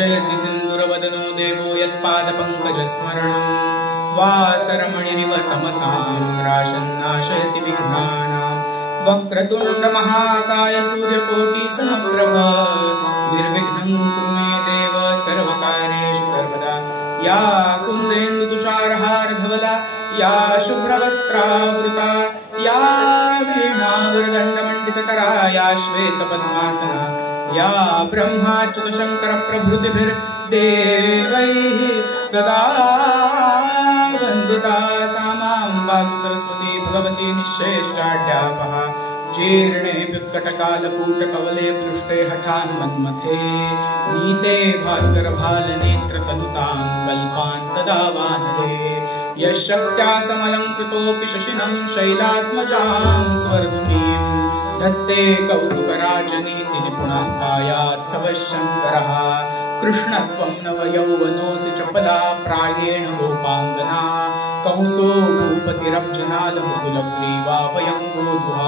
जयति सिन्दूरवदनो देवो यत्पादपङ्कजस्मरणं वासरमणिरिव तमसां राशन्नाशयति विघ्नानां वक्रतुण्डमहाकाय सूर्यकोटिसमप्रभ निर्विघ्नं कुरु मे देव सर्वकार्येषु सर्वदा या कुन्देन्दुतुषारहारधवला या शुभ्रवस्त्रावृता या वीणावरदण्डमण्डितकरा या श्वेतपद्मासना या ब्रह्माच्युतशङ्करप्रभृतिभिर्देवैः सदा वन्दिता सा मां पातु सरस्वती भगवती निःशेषजाड्यापहा जीर्णे व्युत्कटकालकूटकवले पृष्ठे हठान्मन्मथे नीते भास्करभालनेत्रतनुतां कल्पान् तदा वानरे यशक्त्या समलं कृतोऽपि शशिनं शैलात्मजां स्वर्धुनीं धत्ते कौतुकराजनीति निपुणः पायात् सवशङ्करः कृष्णत्वं नवयौवनोऽसि चपला प्रायेण गोपाङ्गना कंसो भूपतिरब्जनालमृदुलग्रीवापयङ्गोधुः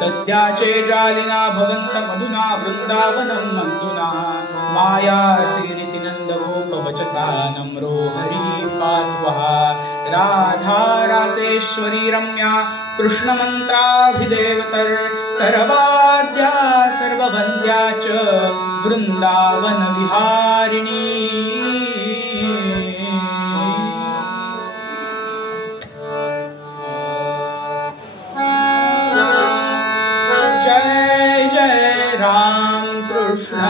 तद्याचे जालिना भवन्तमधुना वृन्दावनं मन्दुना मायासीरिति नन्दगोपवचसा नम्रो हरिपात्वः राधारासेश्वरी रम्या कृष्णमन्त्राभिदेवतर् सर्वाद्या सर्ववन्द्या च वृन्दावनविहारिणी जय जय राम कृष्ण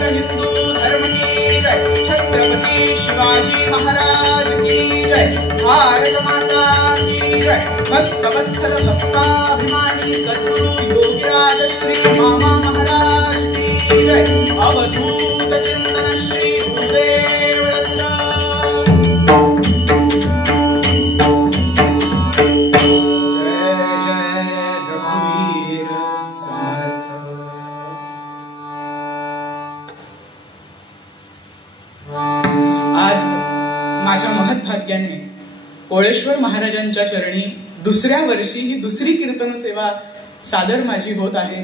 अखिल हिंदू धर्म की जय, छत्रपती शिवाजी महाराज की जय, भारत माता की जय, भक्त वत्सल भक्ताभिमानी सद्गुरु योगीराज श्री मामा महाराज की जय, अवधूत चिंतन श्री गुरुदेव दत्त। माझ्या महत्भाग्याने कोळेश्वर महाराजांच्या चरणी दुसऱ्या वर्षी ही दुसरी कीर्तन सेवा सादर माझी होत आहे।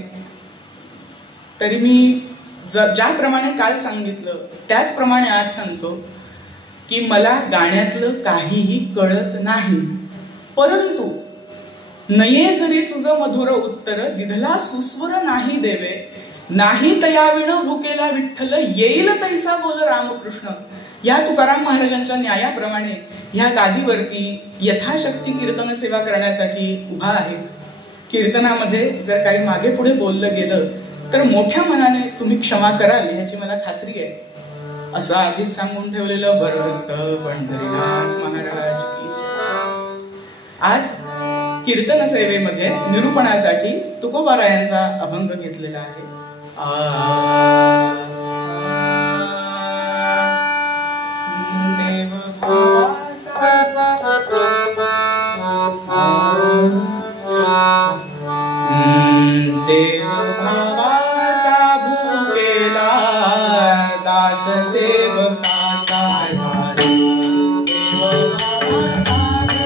तरी मी ज्याप्रमाणे काल सांगितलं त्याचप्रमाणे आज सांगतो की मला गाण्यातलं काहीही कळत नाही, परंतु नये जरी तुझं मधुर उत्तर दिधला सुस्वर नाही देवे, नाही तयाविण भुकेला विठ्ठल येईल तैसा बोल रामकृष्ण। या तुकाराम महाराजांच्या न्यायाप्रमाणे ह्या गादीवरती यथाशक्ती कीर्तन सेवा करण्यासाठी उभा आहे। कीर्तनामध्ये जर काही मागे पुढे बोललं गेलं तर मोठ्या मनाने तुम्ही क्षमा कराल याची मला खात्री आहे। असं आधीच सांगून ठेवलेलं बरं असतं पंढरीनाथ महाराज की जय। आज कीर्तन सेवेमध्ये निरूपणासाठी तुकोबारायांचा अभंग घेतलेला आहे। देव भावाचा भुकेला दास सेवकाचा झाला, देव भावाचा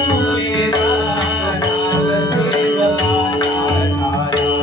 भुकेला दास सेवकाचा झाला।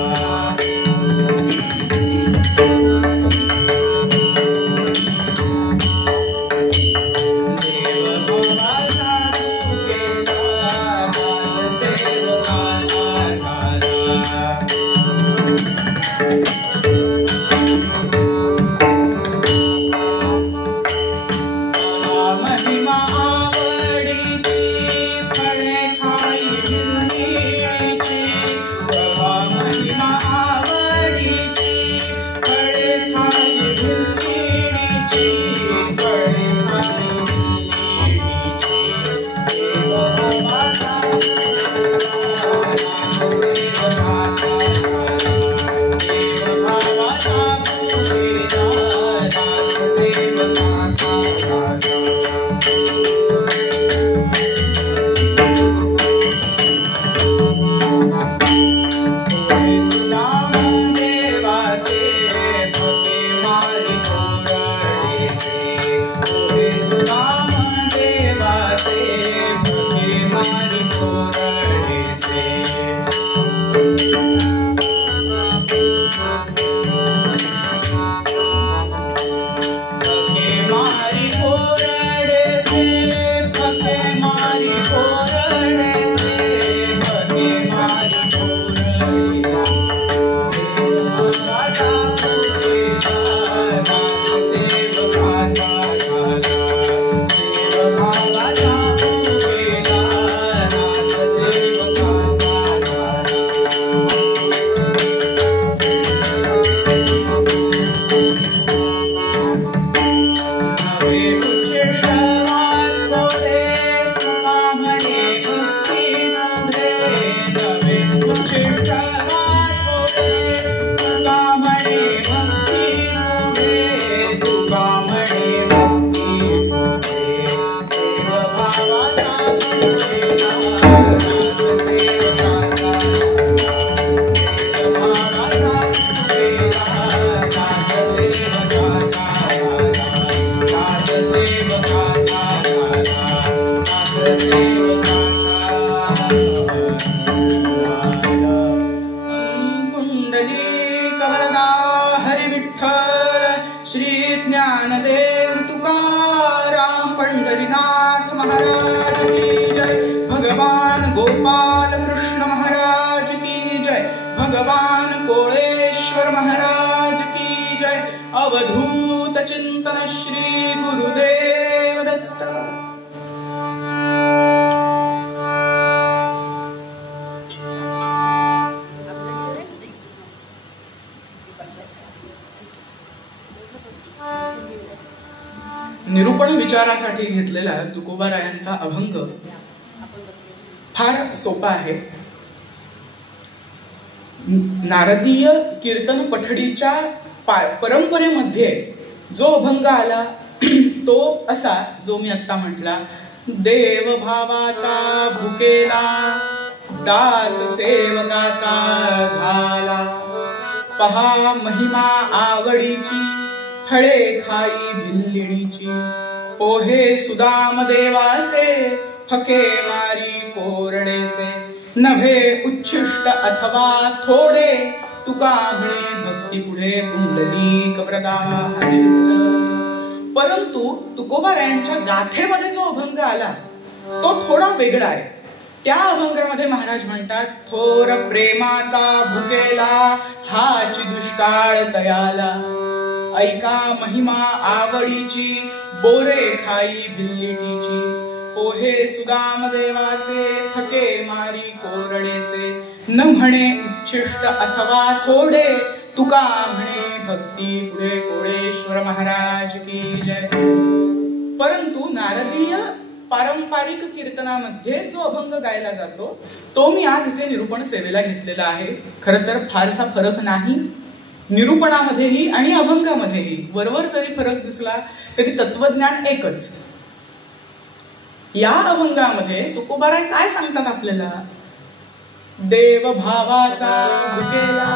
ज्ञानदेव तुकाराम पंढरीनाथ महाराज की जय। भगवान गोपाल कृष्ण महाराज की जय। भगवान कोळेश्वर महाराज की जय। अवधूत चिंतन श्री गुरुदेव दत्त। विचारासाठी घेतलेला तुकोबारायांचा अभंग फार सोपा आहे. नारदीय कीर्तन पठडीच्या परंपरेमध्ये जो अभंग आला तो असा, जो मी आता म्हटला, देव भावाचा भुकेला दास सेवकाचा झाला, पहा महिमा आवडीची फळे खाई भिल्लिणीची, पोहे सुदाम देवाचे फके मारी कोरडेचे, नव्हे उच्छिष्ट अथवा थोडे, तुका म्हणे भक्ती पुढे पुंडलिक व्रता हरिविठ्ठल. परंतु तुकोबारायांच्या गाथेमध्ये जो अभंग आला तो थोडा वेगळा आहे. त्या अभंगामध्ये महाराज म्हणतात, थोर प्रेमाचा भुकेला हाची दुष्काळ तयाला, ऐका महिमा आवडीची बोरे खाई भिल्लिटीची, पोहे सुदाम देवाचे फके मारी कोरडेचे, न म्हणे उच्छिष्ट अथवा थोडे, तुका म्हणे भक्ती पुढे कोळेश्वर महाराज की जय. परंतु नारदीय पारंपरिक कीर्तनामध्ये जो अभंग गायला जातो तो मी आज इथे निरूपण सेवेला घेतलेला आहे. खरं तर फारसा फरक नाही निरूपणामध्येही आणि अभंगामध्येही. वरवर जरी फरक दिसला तरी तत्वज्ञान एकच. या अभंगामध्ये तुकोबाराय काय सांगतात आपल्याला, देव भावाचा भुकेला.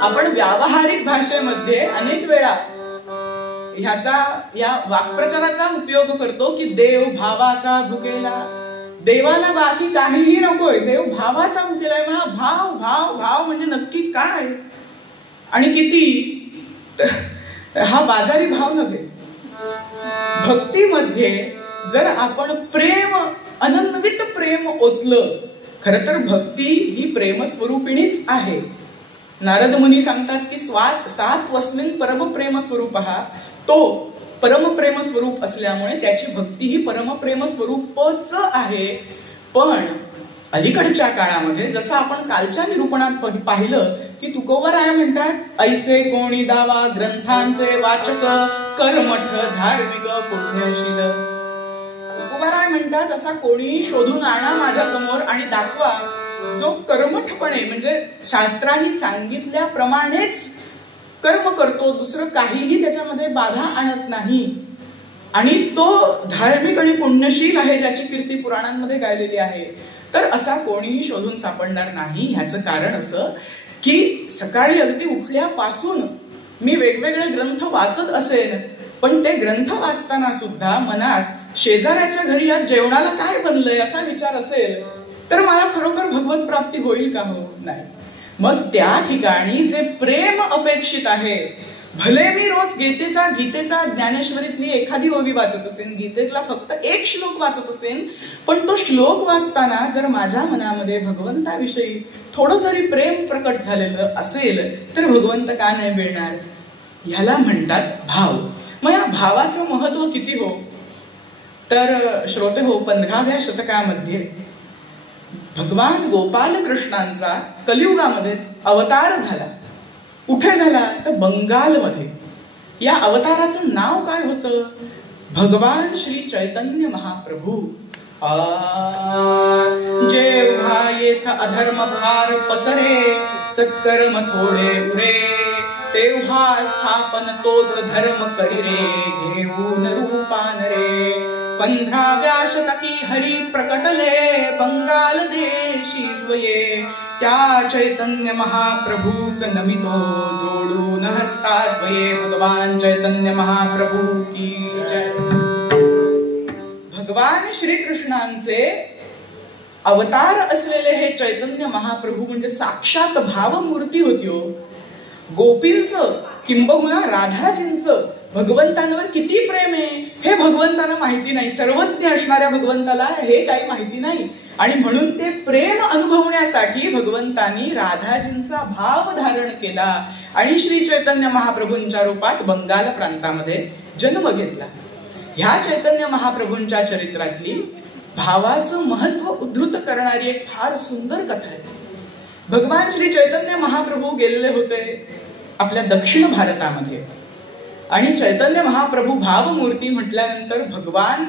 आपण व्यावहारिक भाषेमध्ये अनेक वेळा या वाक्प्रचाराचा उपयोग करतो की देव भावाचा भुकेला. देवाला बाकी काहीही नकोय, देव भावाचा भुकेलाय. भाव भाव भाव म्हणजे नक्की काय आणि किती, हा बाजारी भाव नव्हे. भक्तीमध्ये जर आपण प्रेम, अनन्वित प्रेम ओतलं, खर तर भक्ती ही प्रेमस्वरूपिणीच आहे. नारद मुनी सांगतात की सात्वस्मिन् परमप्रेम स्वरूप, तो परमप्रेम स्वरूप असल्यामुळे त्याची भक्ती ही परमप्रेम स्वरूपच आहे. पण अलीकडच्या काळामध्ये जसं आपण कालच्या निरूपणात पाहिलं की तुकोबाराय म्हणतात, ऐसे कोणी दावा ग्रंथांचे वाचक कर्मठ धार्मिक पुण्यशील. तुकोबाराय म्हणतात, असा कोणी शोधून आणा माझ्या समोर आणि दाखवा जो कर्मठपणे म्हणजे शास्त्रांनी सांगितल्याप्रमाणेच कर्म करतो, दुसरं काहीही त्याच्यामध्ये बाधा आणत नाही आणि तो धार्मिक आणि पुण्यशील आहे, ज्याची कीर्ती पुराणांमध्ये गायलेली आहे. तर असा कोणीही शोधून सापडणार नाही. ह्याचं कारण असं की सकाळी अगदी उठल्यापासून मी वेगवेगळे ग्रंथ वाचत असेल, पण ते ग्रंथ वाचताना सुद्धा मनात शेजाऱ्याच्या घरी आज जेवणाला काय बनलंय असा विचार असेल तर मला खरोखर भगवत प्राप्ती होईल का? हो नाही. मग त्या ठिकाणी जे प्रेम अपेक्षित आहे, भले मी रोज गीतेचा ज्ञानेश्वरीतली एखादी ओवी वाचत असेन, गीतेतला फक्त एक श्लोक वाचत असेन, पण तो श्लोक वाचताना जर माझ्या मनामध्ये भगवंताविषयी थोडं जरी प्रेम प्रकट झालेलं असेल तर भगवंत का नाही मिळणार? ह्याला म्हणतात भाव. मग या भावाचं महत्व किती हो? तर श्रोते हो, 15व्या शतकामध्ये भगवान गोपाल कृष्णांचा कलियुगामध्येच अवतार झाला. कुठे झाला तर बंगालमध्ये. या अवताराचं नाव काय होतं? भगवान श्री चैतन्य महाप्रभू. जेव्हा येथ अधर्म फार पसरे, सत्कर्म थोडे उरे, तेव्हा स्थापन तोच धर्म करिरे, घेऊन रूपान रे. 15व्या शतकी हरी प्रकटले, बंगाल देशी स्वये. त्या चैतन्य महाप्रभूस नमितो, जोडून हस्ताद्वये. भगवान चैतन्य महाप्रभू की जय. भगवान श्रीकृष्णांचे अवतार असलेले हे चैतन्य महाप्रभू म्हणजे साक्षात भावमूर्ती होती हो. गोपींचं किंबहुना राधाजींचं भगवंतांवर किती प्रेम आहे हे भगवंताला माहिती नाही. सर्वज्ञ असणाऱ्या भगवंताला हे काही माहिती नाही आणि म्हणून ते प्रेम अनुभवण्यासाठी भगवंतांनी राधाजींचा भाव धारण केला आणि श्री चैतन्य महाप्रभूंच्या रूपात बंगाल प्रांतामध्ये जन्म घेतला. ह्या चैतन्य महाप्रभूंच्या चरित्रातली भावाचं महत्व उद्धृत करणारी एक फार सुंदर कथा आहे. भगवान श्री चैतन्य महाप्रभू गेलेले होते आपल्या दक्षिण भारतामध्ये आणि चैतन्य महाप्रभू भावमूर्ती म्हटल्यानंतर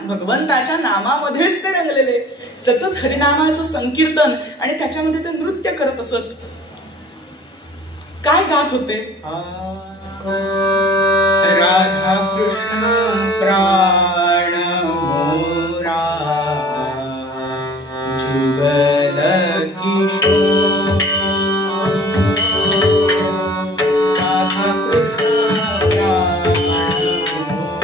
भगवंताच्या नामामध्येच ते रंगलेले, सतत हरिनामाचं संकीर्तन आणि त्याच्यामध्ये ते नृत्य करत असत. काय गात होते? राधा कृष्ण प्राण मोरा जुगल किशोर, राधा कृष्ण प्राण मोरा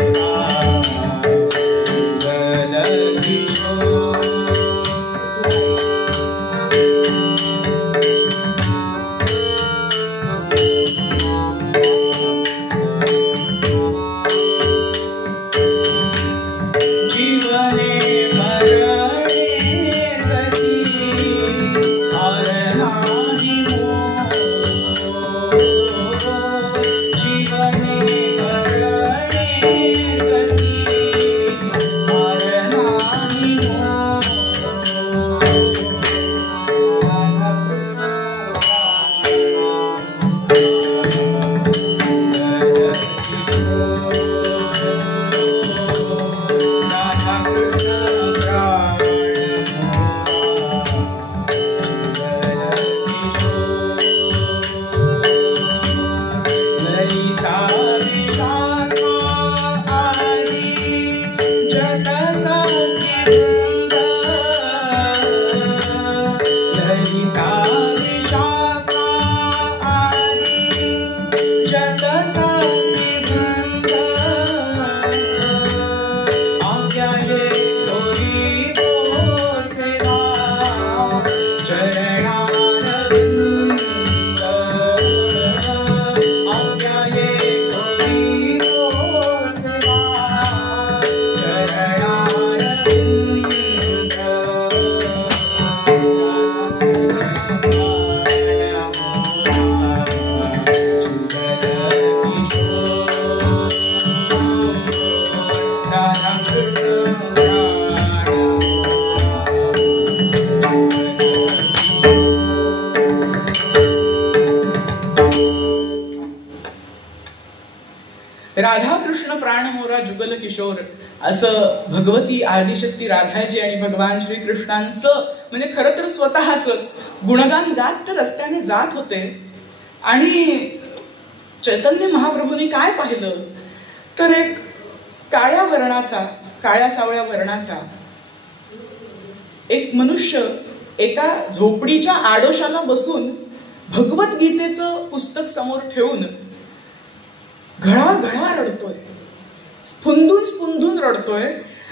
जुगल किशोर. राधा कृष्ण प्राण मोरा जुगल किशोर असं भगवती आदिशक्ती राधाजी आणि भगवान श्रीकृष्णांचं म्हणजे खरं तर स्वतःच गुणगान गात तर रस्त्याने जात होते. आणि चैतन्य महाप्रभूंनी काय पाहिलं तर एक काळ्या सावळ्या वर्णाचा एक मनुष्य एका झोपडीच्या आडोशाला बसून भगवद्गीतेचं पुस्तक समोर ठेवून घळा रडतोय, स्फुंदून रडतोय.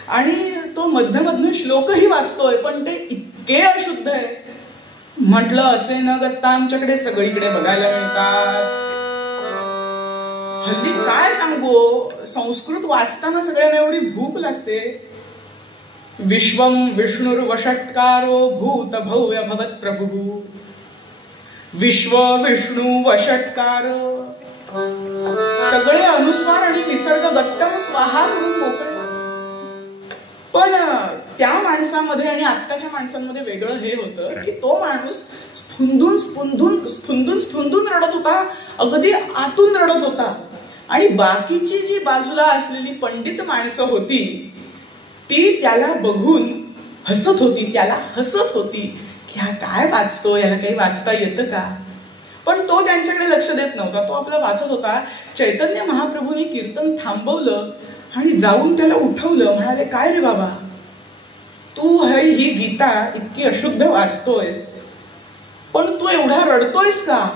आणि तो मधनं श्लोकही वाचतोय, पण ते इतके अशुद्ध आहे. म्हटलं असे न गत्ता आमच्याकडे सगळीकडे बघायला मिळतात. हल्ली काय सांगू, संस्कृत वाचताना सगळ्यांना एवढी भूक लागते. विश्वम विष्णुर्वषट्कारो भूत भव्य भवत प्रभू, विश्व विष्णू वषट्कार, सगळे अनुस्वार आणि निसर्ग गट्टम स्वाहा करून मोकळे. पण त्या माणसामध्ये आणि आत्ताच्या माणसांमध्ये वेगळं हे होतं की तो माणूस स्फुंदून रडत होता, अगदी आतून रडत होता. आणि बाकीची जी बाजूला असलेली पंडित माणसं होती ती त्याला बघून हसत होती की हा काय वाचतो, याला काही वाचता येतं का. पण तो त्यांच्याकडे लक्ष देत नव्हता, तो आपला वाचत होता. चैतन्य महाप्रभूंनी कीर्तन थांबवलं आणि जाऊन त्याला उठवलं. म्हणाले, काय रे बाबा, तू ही गीता इतकी अशुद्ध वाचतोयस, पण तू एवढा रडतोयस का.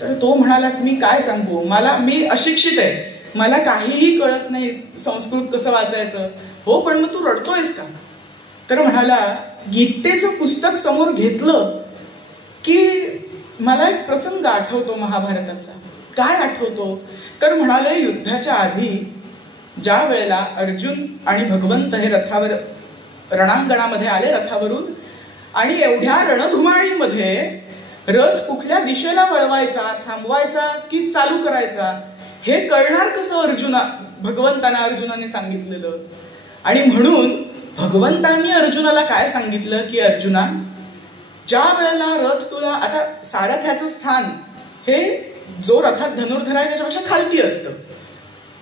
तर तो म्हणाला की मी काय सांगू, मी अशिक्षित आहे, मला काहीही कळत नाही संस्कृत कसं वाचायचं. हो, पण मग तू रडतोयस का. तर म्हणाला, गीतेचं पुस्तक समोर घेतलं की मला एक प्रसंग आठवतो महाभारतातला. काय आठवतो तर म्हणाले, युद्धाच्या आधी ज्या वेळेला अर्जुन आणि भगवंत हे रथावर रणांगणामध्ये आले रथावरून, आणि एवढ्या रणधुमाळीमध्ये रथ कुठल्या दिशेला वळवायचा, थांबवायचा की चालू करायचा हे कळणार कसं भगवंतांना अर्जुनाने सांगितलेलं. आणि म्हणून भगवंतांनी अर्जुनाला काय सांगितलं की अर्जुना, ज्या वेळेला रथ तुला आता सारथ्याचं स्थान हे जो रथात धनुर्धर आहे त्याच्यापेक्षा खालती असतं.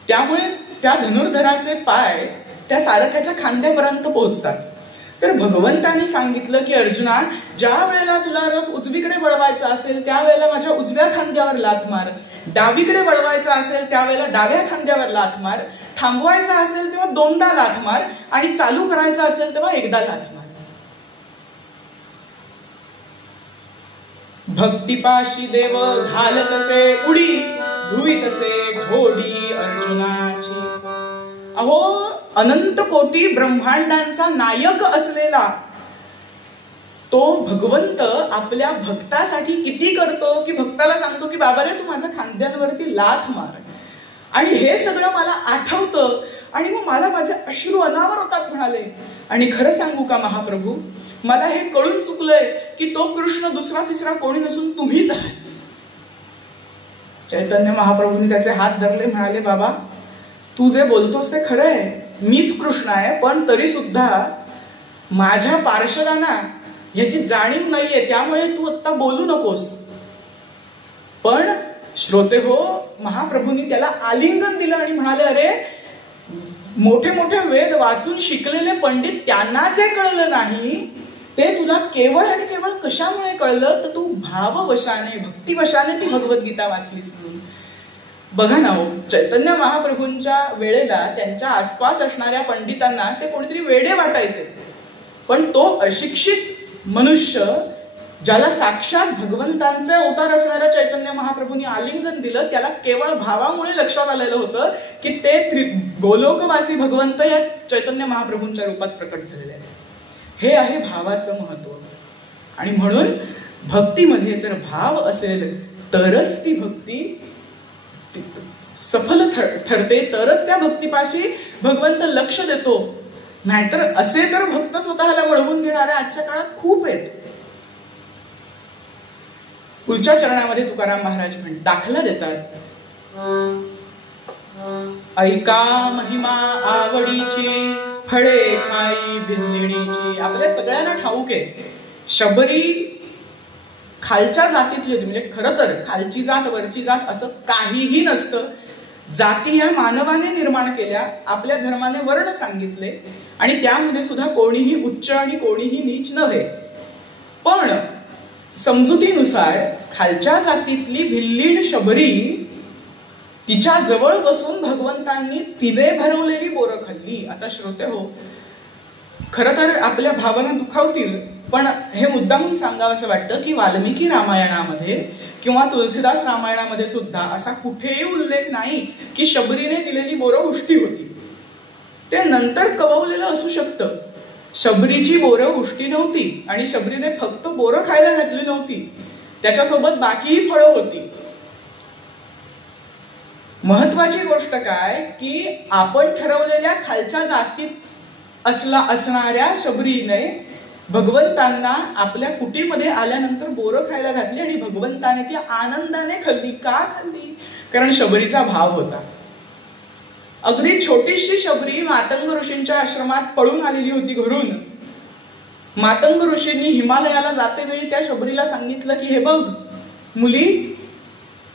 त्यामुळे त्या धनुर्धराचे पाय त्या सारथ्याच्या खांद्यापर्यंत पोहोचतात. तर भगवंतांनी सांगितलं की अर्जुना, ज्या वेळेला तुला रथ उजवीकडे वळवायचा असेल त्यावेळेला माझ्या उजव्या खांद्यावर लाथ मार, डावीकडे वळवायचा असेल त्यावेळेला डाव्या खांद्यावर लाथ मार, थांबवायचा असेल तेव्हा 2दा लाथ मार आणि चालू करायचा असेल तेव्हा 1दा लाथ मार. भक्तिपाशी देव घालतसे उडी, धुईतसे घोडी अर्जुनाची. अहो, अनंत कोटी ब्रह्मांडांचा नायक असलेला तो भगवंत आपल्या भक्तासाठी किती करतो, की भक्ताला सांगतो की बाबा रे, तू माझ्या खांद्यांवरती लाथ मार. आणि हे सगळं मला आठवतं आणि मग मला माझे अश्रू अनावर होतात म्हणाले. आणि खरं सांगू का महाप्रभू, मला हे कळून चुकलंय की तो कृष्ण दुसरा तिसरा कोणी नसून तुम्हीच आहात. चैतन्य महाप्रभूंनी त्याचे हात धरले, म्हणाले बाबा तू जे बोलतोस ते खरं आहे, मीच कृष्ण आहे, पण तरी सुद्धा माझ्या पार्षदांना याची जाणीव नाहीये, त्यामुळे तू आता बोलू नकोस. पण श्रोते हो, महाप्रभूंनी त्याला आलिंगन दिलं आणि म्हणाले, अरे मोठे मोठे वेद वाचून शिकलेले पंडित त्यांना जे कळलं नाही ते तुला केवळ आणि केवळ कशामुळे कळलं, तर तू भाववशाने भक्तिवशाने ती भगवद्गीता वाचलीस म्हणून. बघा ना हो, चैतन्य महाप्रभूंच्या वेळेला त्यांच्या आसपास असणाऱ्या पंडितांना ते कोणीतरी वेडे वाटायचे, पण तो अशिक्षित मनुष्य ज्याला साक्षात भगवंतांचे अवतार असणाऱ्या चैतन्य महाप्रभूंनी आलिंगन दिलं, त्याला केवळ भावामुळे लक्षात आलेलं होतं की ते गोलोकवासी भगवंत या चैतन्य महाप्रभूंच्या रूपात प्रकट झालेले आहेत. हे आहे भावाचं महत्व. आणि म्हणून भक्तीमध्ये जर भाव असेल तरच ती भक्ती सफल ठरते, तरच त्या भक्तीपाशी भगवंत लक्ष देतो. नाहीतर असे तर भक्त स्वतःला वळवून घेणाऱ्या आजच्या काळात खूप आहेत. पुढच्या चरणामध्ये तुकाराम महाराज दाखला देतात, ऐका महिमा आवडीची, फळे खाई भिल्लिणीची. आपल्या सगळ्यांना ठाऊक आहे शबरी खालच्या जातीतली होती. म्हणजे खरं तर खालची जात वरची जात असं काहीही नसतं. जाती ह्या मानवाने निर्माण केल्या, आपल्या धर्माने वर्ण सांगितले आणि त्यामध्ये सुद्धा कोणीही उच्च आणि कोणीही नीच नव्हे. पण समजुतीनुसार खालच्या जातीतली भिल्लीण शबरी तिच्या जवळ बसून भगवंतांनी तिने भरवलेली बोरं खाल्ली. आता श्रोते हो, खरं तर आपल्या भावना दुखावतील, पण हे मुद्दामून सांगावंसं वाटतं की वाल्मिकी रामायणामध्ये किंवा तुलसीदास रामायणामध्ये सुद्धा असा कुठेही उल्लेख नाही की शबरीने दिलेली बोरं उष्टी होती. ते नंतर कववलेलं असू शकतं. शबरीची बोरं उष्टी नव्हती आणि शबरीने फक्त बोरं खायला घातली नव्हती, त्याच्यासोबत बाकीही फळं होती. महत्वाची गोष्ट काय की आपण ठरवलेल्या खालच्या जातीत असणाऱ्या शबरीने भगवंतांना आपल्या कुटीमध्ये आल्यानंतर बोरं खायला घातली आणि भगवंताने ती आनंदाने खाल्ली. का खाल्ली? कारण शबरीचा भाव होता. अगदी छोटीशी शबरी मातंग ऋषींच्या आश्रमात पळून आलेली होती घरून. मातंग ऋषींनी हिमालयाला जातेवेळी त्या शबरीला सांगितलं की हे बघ मुली,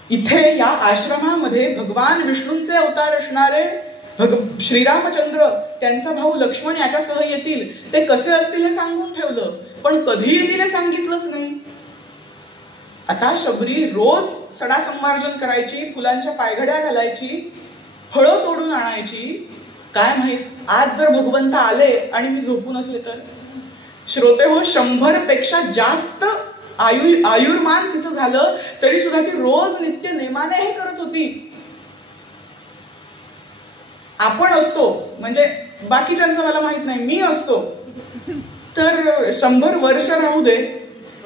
इथे या आश्रमामध्ये भगवान विष्णूंचे अवतार असणारे श्रीरामचंद्र, त्यांचा भाऊ लक्ष्मण याच्यासह येतील. ते कसे असतील हे सांगून ठेवलं, पण कधीही तिने सांगितलंच नाही. आता शबरी रोज सडा संमार्जन करायची, फुलांच्या पायघड्या घालायची, फळं तोडून आणायची. काय माहित आज जर भगवंत आले आणि मी झोपून असले तर. श्रोते हो, 100 पेक्षा जास्त आयुर्मान तिचं झालं तरी सुद्धा ती रोज नित्य नेमाने हे करत होती. आपण असतो, म्हणजे बाकीच्यांचं मला माहित नाही, मी असतो तर 100 वर्ष राहू दे,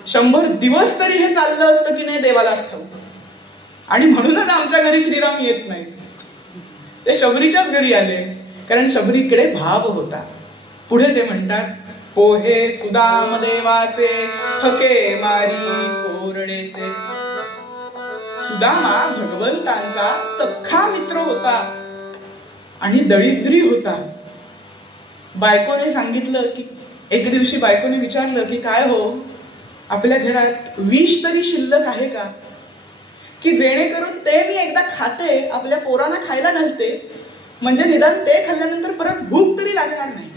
100 दिवस तरी हे चाललं असतं की नाही देवाला ठाऊक. आणि म्हणूनच आमच्या घरी श्रीराम येत नाही, ते शबरीच्याच घरी आले, कारण शबरीकडे भाव होता. पुढे ते म्हणतात, पोहे सुदाम देवाचे हके मारी कोरडेचे. सुदामा भगवंतांचा सख्खा मित्र होता आणि दळिद्री होता. बायकोने सांगितलं की, एक दिवशी बायकोने विचारलं की काय हो, आपल्या घरात विष तरी शिल्लक आहे का? की जेणेकरून ते मी एकदा खाते, आपल्या पोरांना खायला घालते, म्हणजे निदान ते खाल्ल्यानंतर परत भूक तरी लागणार नाही.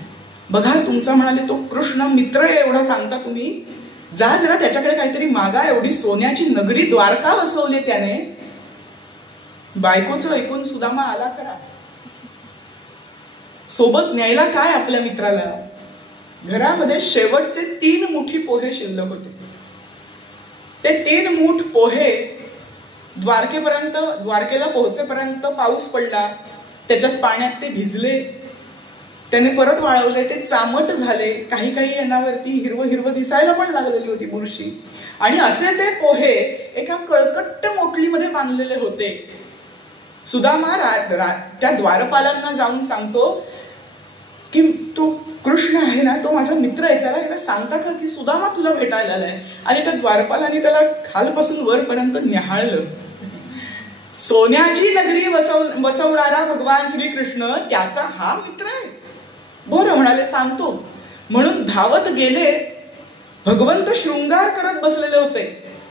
बघा, तुमचा म्हणाले तो कृष्ण मित्र आहे एवढं सांगता तुम्ही, जा जरा त्याच्याकडे काहीतरी मागा. एवढी सोन्याची नगरी द्वारका वसवली त्याने. बायकोचं ऐकून सुदामा आला खरा. सोबत न्यायला काय आपल्या मित्राला? घरामध्ये शेवटचे 3 मुठी पोहे शिल्लक होते. ते 3 मूठ पोहे द्वारकेला पोहोचेपर्यंत पाऊस पडला, त्याच्यात पाण्यात ते भिजले, त्याने परत वाळवले, ते चामट झाले, काही काही यांनावरती हिरवं हिरवं दिसायला पण लागलेली होती बुरशी. आणि असे ते पोहे एका कळकट्ट मोटलीमध्ये बांधलेले होते. सुदामा त्या द्वारपालांना जाऊन सांगतो की तो कृष्ण आहे ना, तो माझा मित्र आहे, त्याला सांगता का की सुदामा तुला भेटायला आलाय. आणि त्या द्वारपालांनी त्याला खालपासून वरपर्यंत निहाळलं. सोन्याची नगरी वसवणारा भगवान श्रीकृष्ण त्याचा हा मित्र आहे. बरं म्हणाले, सांगतो. म्हणून धावत गेले. भगवंत शृंगार करत बसलेले होते.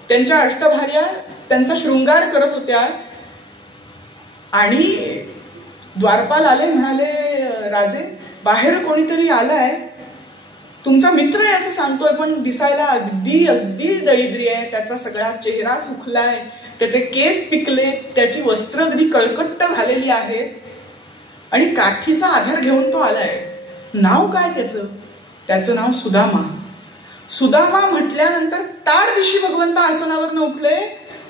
त्यांच्या अष्टभार्या त्यांचा शृंगार करत होत्या. आणि द्वारपाल आले, म्हणाले, राजे, बाहेर कोणीतरी आलाय, तुमचा मित्र आहे असं सांगतोय, पण दिसायला अगदी अगदी दरिद्री आहे. त्याचा सगळा चेहरा सुखलाय, त्याचे केस पिकले, त्याची वस्त्र अगदी कळकट्ट झालेली आहेत, आणि काठीचा आधार घेऊन तो आलाय. नाव काय त्याचं? त्याचं नाव सुदामा. सुदामा म्हटल्यानंतर ताड दिशी भगवंत आसनावर उठले.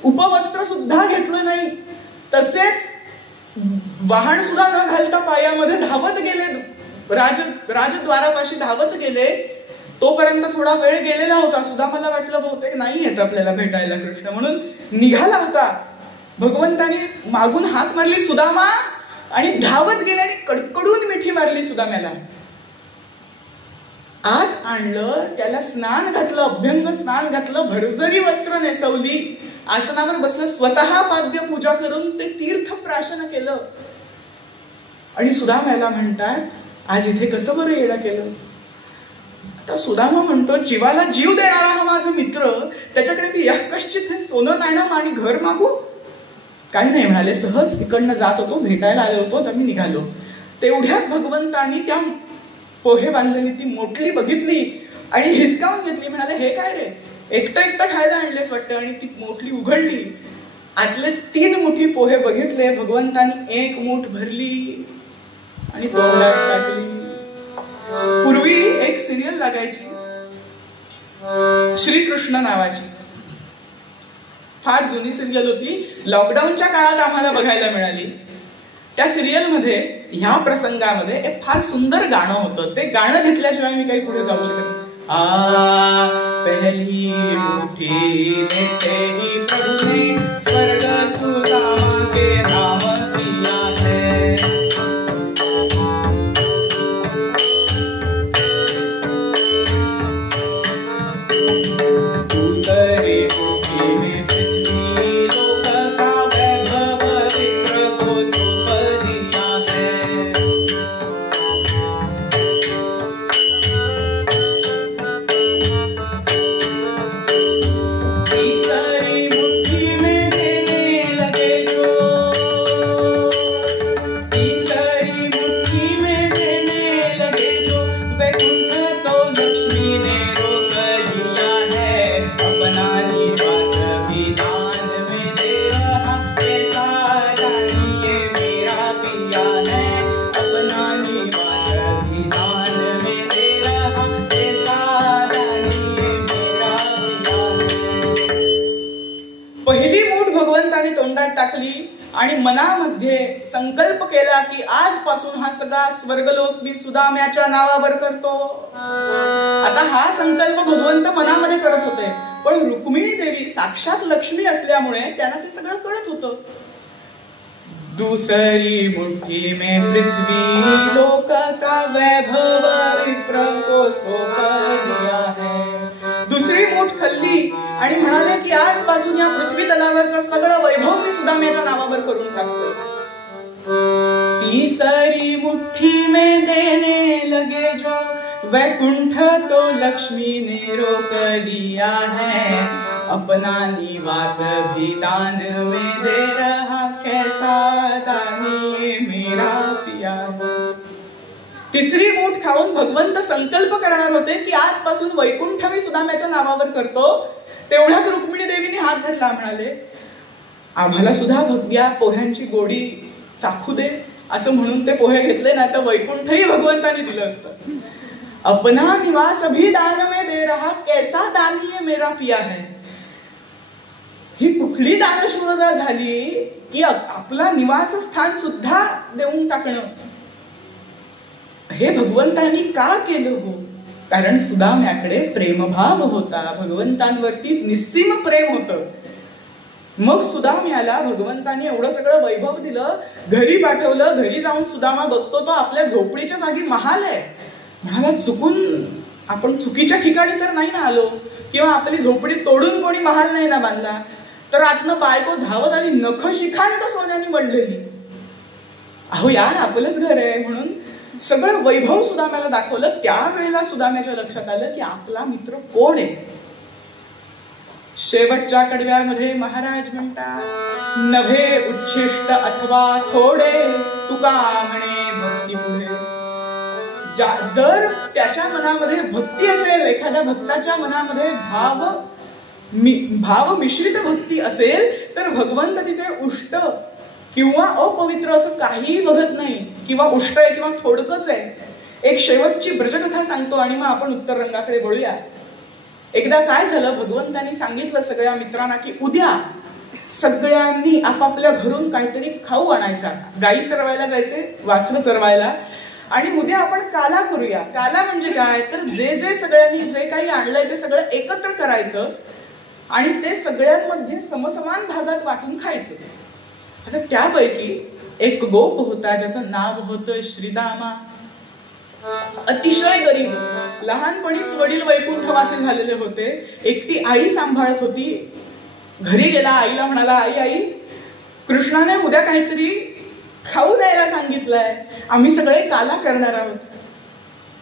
उपवस्त्र सुद्धा घेतलं नाही, तसेच वाहन सुद्धा न घालता पायामध्ये धावत गेले. राजद्वारापाशी धावत गेले. तोपर्यंत थोडा वेळ गेलेला होता. सुदामाला वाटलं बहुतेक नाही येत आपल्याला भेटायला कृष्ण, म्हणून निघाला होता. भगवंतानी मागून हाक मारली, सुदामा, आणि धावत गेले आणि कडकडून मिठी मारली सुदाम्याला. आत आणलं, त्याला स्नान घातलं, अभ्यंग स्नान घातलं, भरजरी वस्त्र नेसवली, आसनावर बसलं, स्वतः पाद्य पूजा करून ते तीर्थ प्राशन केलं. आणि सुदाम्याला म्हणतात, आज इथे कसं बरं येणं केलंस? आता सुदामा म्हणतो, जीवाला जीव देणारा हा माझा मित्र, त्याच्याकडे मी यःकश्चित हे सोनं नाणं आणि घर मागू? काही नाही म्हणाले, सहज इकडनं जात होतो, भेटायला आलो होतो, तर मी निघालो. तेवढ्यात भगवंतानी त्या पोहे बांधलेली ती मोटली बघितली आणि हिसकावून घेतली. म्हणाले, हे काय रे, एकटं खायला आणलेस वाटतं. आणि ती मोटली उघडली. आतले 3 मुठी पोहे बघितले. भगवंतानी 1 मूठ भरली आणि तोंडात टाकली. पूर्वी एक सिरियल लागायची श्रीकृष्ण नावाची, फार जुनी सिरियल होती, लॉकडाऊनच्या काळात आम्हाला बघायला मिळाली. त्या सिरियलमध्ये ह्या प्रसंगामध्ये एक फार सुंदर गाणं होतं. ते गाणं घेतल्याशिवाय मी काही पुढे जाऊ शकत नाही. पहली मुट्ठी में तेरी प्रभु ने स्वर्ग सुदामा के नाम दिया है. दूसरी मुट्ठी में पृथ्वी लोक का वैभव विप्र को सौंप दिया है. तीसरी मुट्ठी में देने लगे जो, तीसरी मुट्ठी में देने लगे जो, वैकुंठ तो लक्ष्मी ने रोक लिया है. अपना निवास भी दान में दे रहा, ऐसा जानिए मेरा पिया है. अपना निवास भी दान में दे रहा, ऐसा जानिए मेरा पिया है. पहिली मूठ भगवंताने तोंडात टाकली आणि मनामध्ये संकल्प केला की आजपासून हा सगळा स्वर्गलोक मी सुदाम्याच्या नावावर करतो. आता हा संकल्प भगवंत मनामध्ये करत होते, पण रुक्मिणी देवी साक्षात लक्ष्मी असल्यामुळे त्यांना ते सगळं कळत होतं. दूसरी मुट्ठी में पृथ्वी लोक का वैभव विप्र को सौंप दिया है. दुसरी मूठ खाल्ली आणि म्हणाले की आजपासून या पृथ्वी तलावरचं सगळं वैभव मी सुदाम्याच्या नावावर करून टाकतो. तीसरी मुट्ठी में देने लगे जो, वैकुंठ तो लक्ष्मी ने रोक दिया है, अपना निवास भी दान में दे रहा, कैसा दानी मेरा पिया। तिसरी मूठ खाऊन भगवंत संकल्प करणार होते की आजपासून वैकुंठ मी सुदाम्याच्या नावावर करतो. तेवढ्यात रुक्मिणी देवीने हात धरला, म्हणाले आम्हाला सुद्धा या पोह्यांची गोडी चाखू दे, असं म्हणून ते पोहे घेतले, ना तर वैकुंठही भगवंतानी दिलं असतं. अपना निवास भी दान में दे रहा, कैसा दानी है मेरा पिया है. ही कुठली दानशूरता झाली की आपला निवासस्थान सुद्धा देऊन टाकणं. हे भगवंतांनी का केलं हो? कारण सुदाम्याकडे प्रेमभाव होता, भगवंतांवरती निस्सीम प्रेम होतं. मग सुदाम्याला भगवंतांनी एवढं सगळं वैभव दिलं, घरी पाठवलं. घरी जाऊन सुदामा बघतो तो आपल्या झोपडीच्या जागी महाल आहे. म्हणाला चुकून आपण चुकीच्या ठिकाणी तर नाही ना आलो, किंवा आपली झोपडी तोडून कोणी महाल नाही ना बांधला. तर आतनं बायको धावत आली, नख शिखांड सोन्याने मडलेली. अहो यार आपलंच घर आहे म्हणून सगळं वैभव सुदाम्याला दाखवलं. त्यावेळेला सुदाम्याच्या लक्षात आलं की आपला मित्र कोण आहे. शेवटच्या कडव्यामध्ये महाराज म्हणतात, नभे उच्छिष्ट अथवा थोडे तुका म्हणे भक्ती पुढे. जर त्याच्या मनामध्ये भक्ती असेल, एखाद्या भक्ताच्या मनामध्ये भाव मिश्रित भक्ती असेल, तर भगवंत तिथे उष्ट किंवा अपवित्र असं काहीही बघत नाही, किंवा उष्ट आहे किंवा थोडकच आहे. एक शेवटची ब्रजकथा सांगतो आणि मग आपण उत्तर रंगाकडे वळूया. एकदा काय झालं, भगवंतांनी सांगितलं सगळ्या मित्रांना की उद्या सगळ्यांनी आपापल्या घरून काहीतरी खाऊ आणायचा. गाई चरवायला जायचे, वासरं चरवायला, आणि उद्या आपण काला करूया. काला म्हणजे काय, तर जे सगळ्यांनी जे काही आणलंय ते सगळं एकत्र करायचं आणि ते सगळ्यांमध्ये समसमान भागात वाटून खायचं. आता त्यापैकी एक गोप होता ज्याचं नाव होतं श्रीदामा. अतिशय गरीब, लहानपणीच वडील वैकुंठवासी झालेले होते. एकटी आई सांभाळत होती. घरी गेला, आईला म्हणाला, आई कृष्णाने उद्या काहीतरी खाऊ द्यायला सांगितलंय, आम्ही सगळे काला करणार आहोत.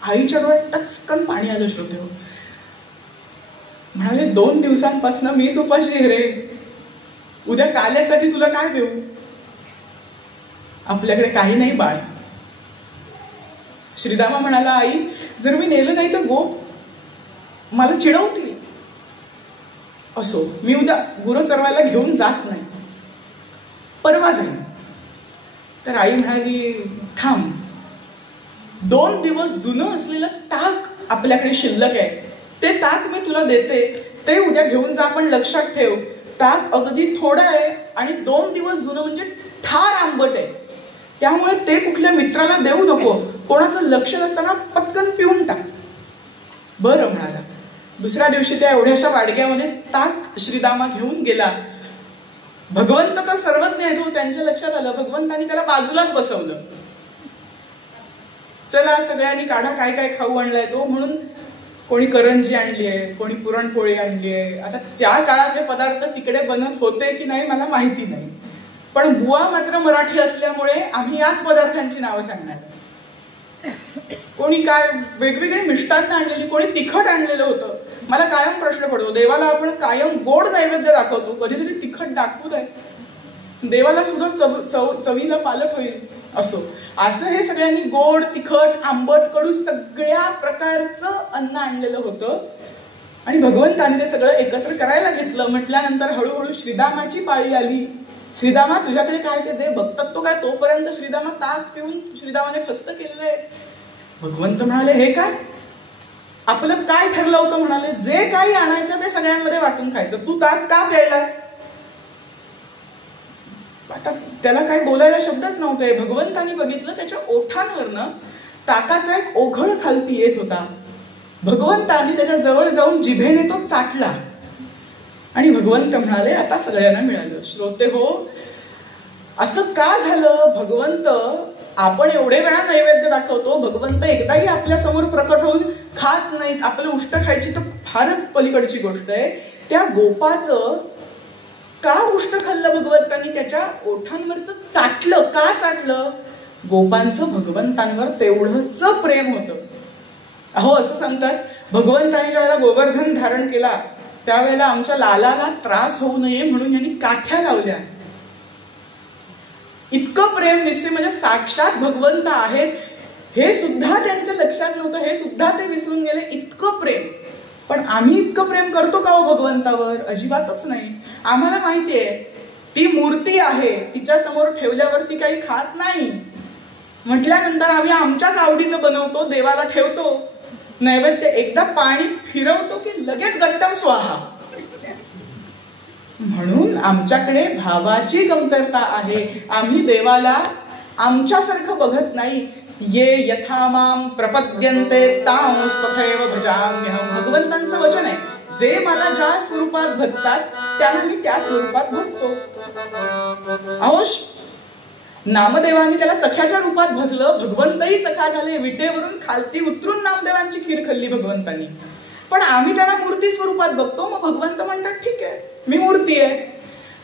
आईच्या डोळ्यात टचकन पाणी आलं. श्रोते म्हणाले, 2 दिवसांपासून मीच उपाशी रे, उद्या काल्यासाठी तुला काय देऊ? आपल्याकडे काही नाही बाळ. श्रीदामा म्हणाला, आई जर मी नेलं नाही तर गोप मला चिडवतील. असो, मी उद्या गुरं चरवायला घेऊन जात नाही, परवा जाईन. तर आई म्हणाली, थांब, 2 दिवस जुनं असलेलं ताक आपल्याकडे शिल्लक आहे, ते ताक मी तुला देते, ते उद्या घेऊन जा. पण लक्षात ठेव, ताक अगदी थोडं आहे आणि 2 दिवस जुनं म्हणजे ठार आंबट आहे, त्यामुळे ते कुठल्या मित्राला देऊ नको. कोणाचं लक्ष नसताना पटकन पिऊन टाक. बरं म्हणाला. दुसऱ्या दिवशी त्या एवढ्याशा वाडग्यामध्ये ताक श्रीदामा घेऊन गेला. भगवंत तर सर्वज्ञ आहे, तो त्यांच्या लक्षात आलं. भगवंतांनी त्याला बाजूलाच बसवलं. चला सगळ्यांनी काढा, काय काय खाऊ आणलाय तो. म्हणून कोणी करंजी आणली आहे, कोणी पुरणपोळी आणली आहे. आता त्या काळात हे पदार्थ तिकडे बनत होते की नाही मला माहिती नाही, पण बुवा मात्र मराठी असल्यामुळे आम्ही याच पदार्थांची नावं सांगणार. कोणी काय वेगवेगळी मिष्टान्न आणलेली, कोणी तिखट आणलेलं होतं. मला कायम प्रश्न पडतो, देवाला आपण कायम गोड नैवेद्य दाखवतो, कधीतरी तिखट दाखवू दे, देवाला सुद्धा चवीला पालक होईल. असो, असं हे सगळ्यांनी गोड तिखट आंबट कडू सगळ्या प्रकारचं अन्न आणलेलं होतं आणि भगवंताने ते सगळं एकत्र करायला घेतलं. म्हटल्यानंतर हळूहळू श्रीदामाची पाळी आली. श्रीदामा तुझ्याकडे काय ते दे. बघतात तो काय, तोपर्यंत श्रीदामा ताक पिऊन श्रीदामाने फस्त केलेलं आहे. भगवंत म्हणाले, हे काय, आपलं काय ठरलं होतं? म्हणाले, जे काही आणायचं ते सगळ्यांमध्ये वाटून खायचं, तू ताक का प्यायलास? आता त्याला काय बोलायला शब्दच नव्हते. भगवंतानी बघितलं, त्याच्या ओठांवरनं ताकाचा एक ओघळ खालती येत होता. भगवंतानी त्याच्या जवळ जाऊन जिभेने तो चाटला आणि भगवंत म्हणाले, आता सगळ्यांना मिळालं. श्रोते हो, असं का झालं? भगवंत आपण एवढे वेळा नैवेद्य दाखवतो, भगवंत एकदाही आपल्या समोर प्रकट होऊन खात नाहीत. आपलं उष्ट खायची तर फारच पलीकडची गोष्ट आहे. त्या गोपाचं का उष्ट खाल्लं भगवंतांनी? त्याच्या ओठांवरच चाटलं. का चाटलं? गोपांचं भगवंतांवर तेवढंच प्रेम होतं. अहो असं सांगतात, भगवंताने ज्या वेळेला गोवर्धन धारण केला त्यावेळेला आमच्या लालाला त्रास होऊ नये म्हणून यांनी काठ्या लावल्या. इतकं प्रेम निश्चित, म्हणजे साक्षात भगवंत आहेत हे सुद्धा त्यांच्या लक्षात नव्हतं, हे सुद्धा ते विसरून गेले. इतकं प्रेम. पण आम्ही इतकं प्रेम करतो का हो भगवंतावर? अजिबातच नाही. आम्हाला माहितीये ती मूर्ती आहे, तिच्या समोर ठेवल्यावर ती काही खात नाही म्हटल्यानंतर आम्ही आमच्याच आवडीचं बनवतो, देवाला ठेवतो नैवेद्य, एकदा पाणी फिरवतो की लगेच गट्टम स्वाहा. म्हणून आमच्याकडे भावाची कमतरता आहे. आम्ही देवाला आमच्यासारखं बघत नाही. ये यथा माम प्रपद्यन्ते तांस तथैव भजाम्यहम्. भगवंतांचं वचन आहे, जे मला ज्या स्वरूपात भजतात त्यांना मी त्या स्वरूपात भजतो. अहो नामदेवांनी त्याला सख्याच्या रूपात भजलं, भगवंतही सखा झाले. विटेवरून खालती उतरून नामदेवांची खीर खाल्ली भगवंतांनी. पण आम्ही त्याला मूर्ती स्वरूपात बघतो. मग भगवंत म्हणतात ठीक आहे, मी मूर्ती आहे.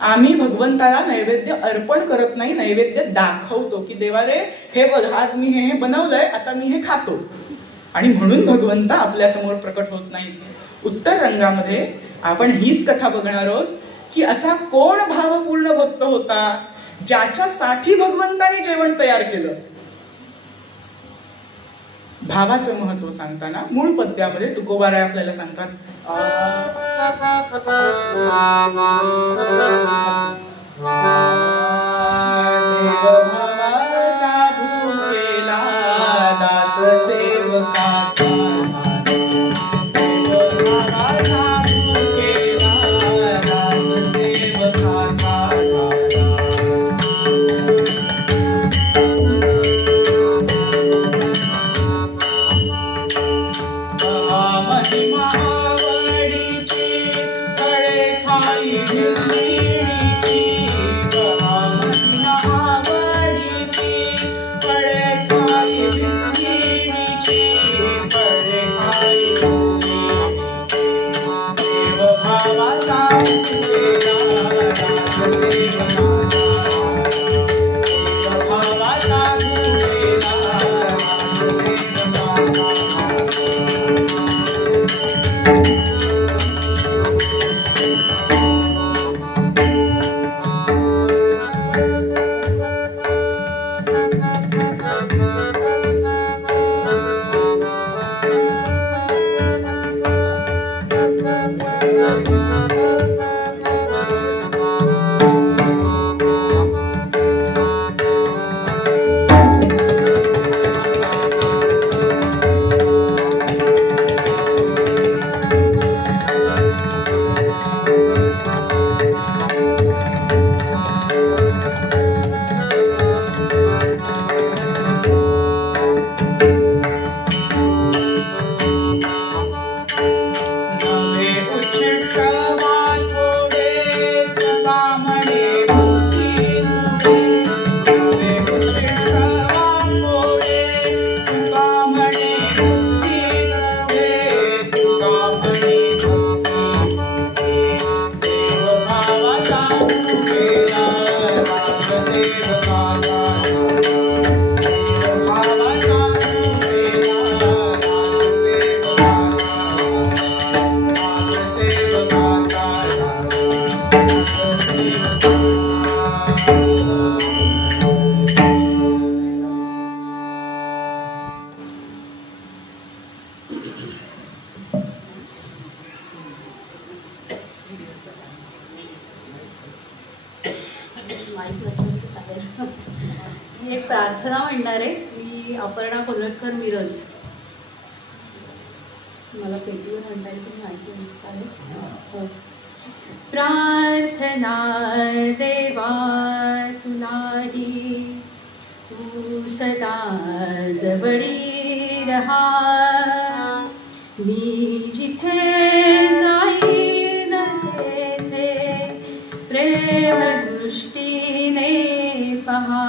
आम्ही भगवंताला नैवेद्य अर्पण करत नाही, नैवेद्य दाखवतो की देवा रे हे बघ, आज मी हे बनवलंय, आता मी हे खातो. आणि म्हणून भगवंत आपल्या समोर प्रकट होत नाही. उत्तर रंगामध्ये आपण हीच कथा बघणार आहोत की असा कोण भावपूर्ण भक्त होता ज्याच्यासाठी भगवंताने जेवण तयार केलं. भावाचं महत्व सांगताना मूळ पद्यामध्ये तुकोबाराय आपल्याला सांगतात, भावाचा भूकेला दास सेवकाचा, एक प्रार्थना म्हणणार आहे मी, अपर्णा कोल्हटकर मिरज. मला पेटीवर म्हणता येईल तुम्ही ऐकून चालेल. प्रार्थना देवा तुलाही, तू सदा जवळी रहा. मी जिथे जाईन तेथे प्रेम दृष्टीने पहा.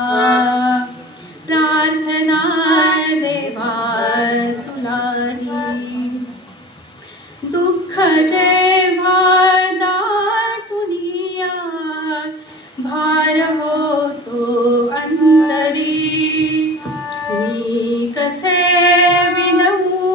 प्रार्थना देवा तुलाही, दुःख जेव्हा दाटुनिया भार होतो अंतरी. मी कसे विनवू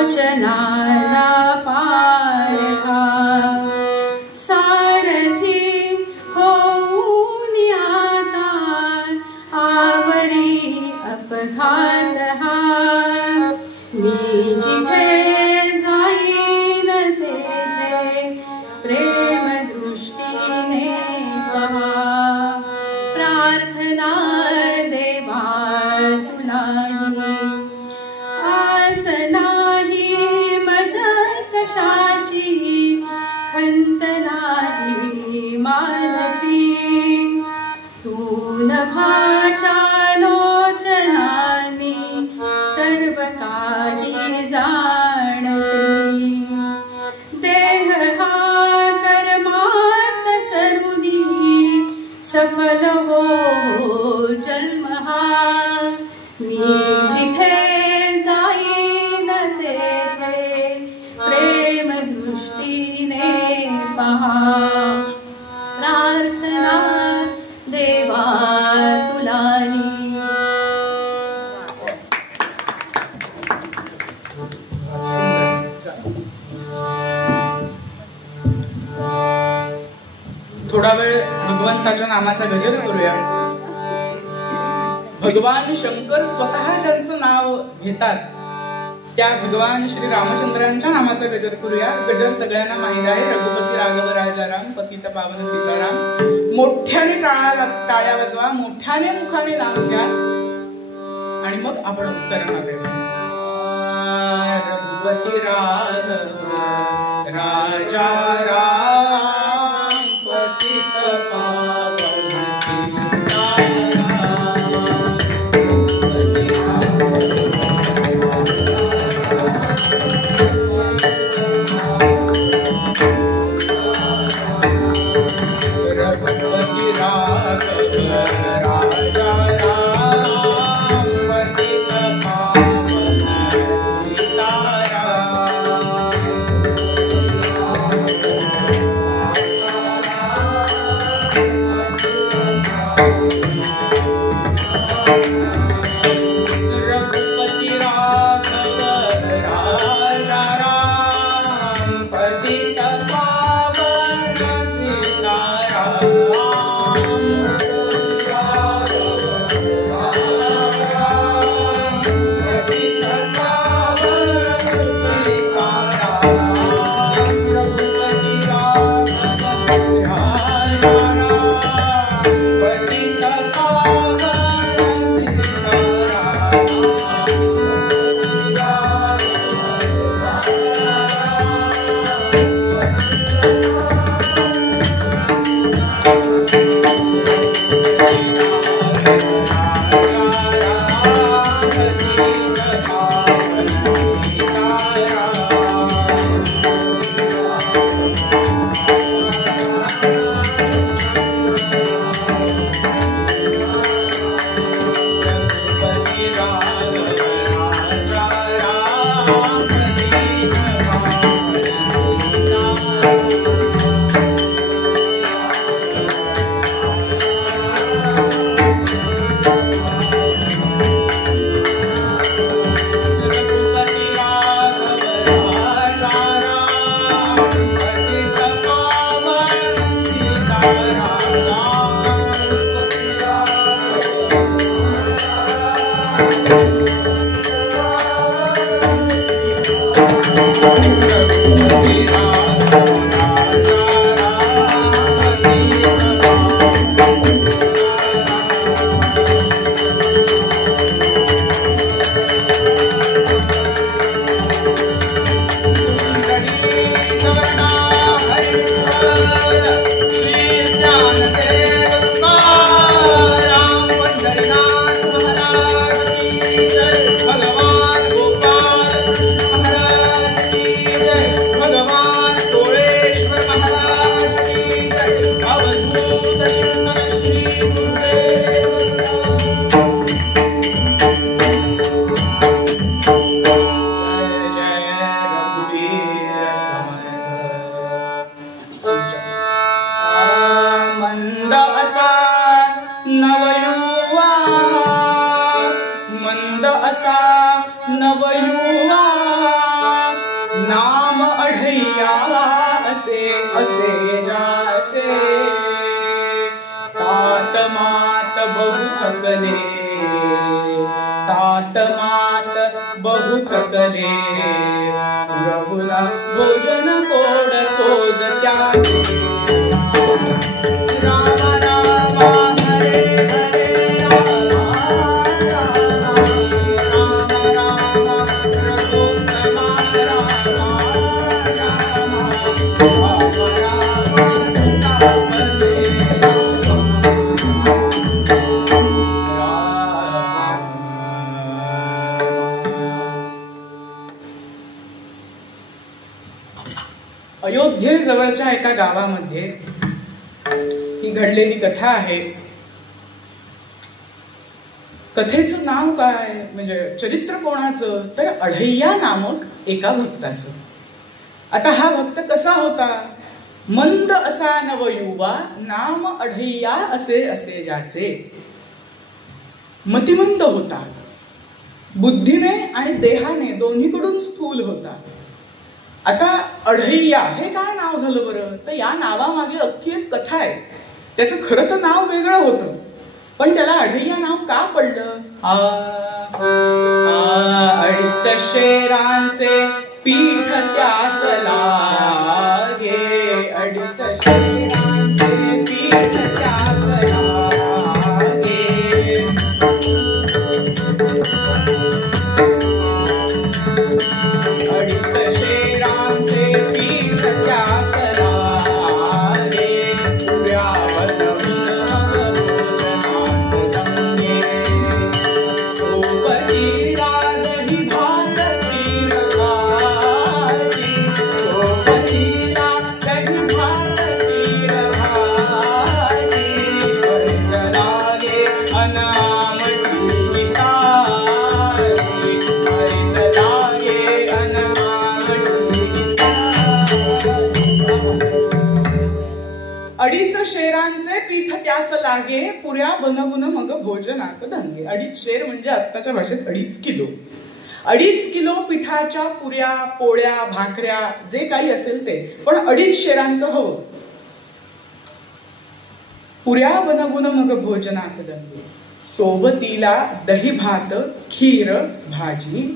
लोचनाला पारखा सारथी होऊन आता आवरी अपघात हा मी जिथे जाईन तेथे प्रेम दृष्टीने पहा प्रार्थना देवा तुलाही आस नाही मज कशाची खंत नाही मानसी सूनभाच्या लोचनानी सर्व काही जाणसी देह हा कर्मात सरुदी सफल हो जन्म हा मी जिथे जाईन तेथे प्रेम दृष्टीने पहा प्रार्थना देवा तुलाही थोडा वेळ भगवंताच्या नामाचा गजर करूया. भगवान शंकर स्वतः ज्यांचं नाव घेतात त्या भगवान श्री रामचंद्रांच्या नामाचा गजर करूया. गजर सगळ्यांना माहित आहे. रघुपती राघव राजाराम पतित पावन सीताराम. मोठ्याने टाळ्या वाजवा, मोठ्याने मुखाने नाम घ्या आणि मग आपण उत्तर मागूया. रघुपती राघव राजाराम पतित पावन मंद असा नवयुवा नाम अढैया असे असे जाचे तात मात बहु थकले तात मात बहु थकले रघुला भोजन कोड चोज त्याचे राम राम हरे हरे अयोध्येजवळच्या एका गावामध्ये ही घडलेली कथा आहे. कथेचं नाव काय म्हणजे चरित्र कोणाचं तर अढैया नामक एका भक्ताचं. आता हा भक्त कसा होता? मंद असा नवयुवा नाम अढैया असे असे ज्याचे. मतिमंद होता, बुद्धीने आणि देहाने दोन्हीकडून स्थूल होता. आता अढैया हे काय नाव झालं बरं? तर या नावामागे अख्खी एक कथा आहे. त्याचं खरं तर नाव वेगळं होतं, पण त्याला अढैया नाव का पडलं? अडीच शेरांचे पीठ त्यास लागे अडीच शेरांचे पीठ त्यास लागे अडीच शेरांचे पीठ त्यास लागे पुऱ्यावर सोबती रागही भात खीर भाजी सोबती रागही भात खीर भाजी वैद लागे अनामटी ताजी वैद लागे अनामटी अडीच शेरांचे पीठ त्यास लागे पुऱ्या बनवून मग भोजनात धंगे. अडीच शेर म्हणजे आत्ताच्या भाषेत 2.5 किलो. 2.5 किलो पिठाच्या पुऱ्या पोळ्या भाकऱ्या जे काही असेल ते, पण 2.5 शेरांचं हवं. पुऱ्या बनवून मग भोजनात धंगे सोबतीला दही भात खीर भाजी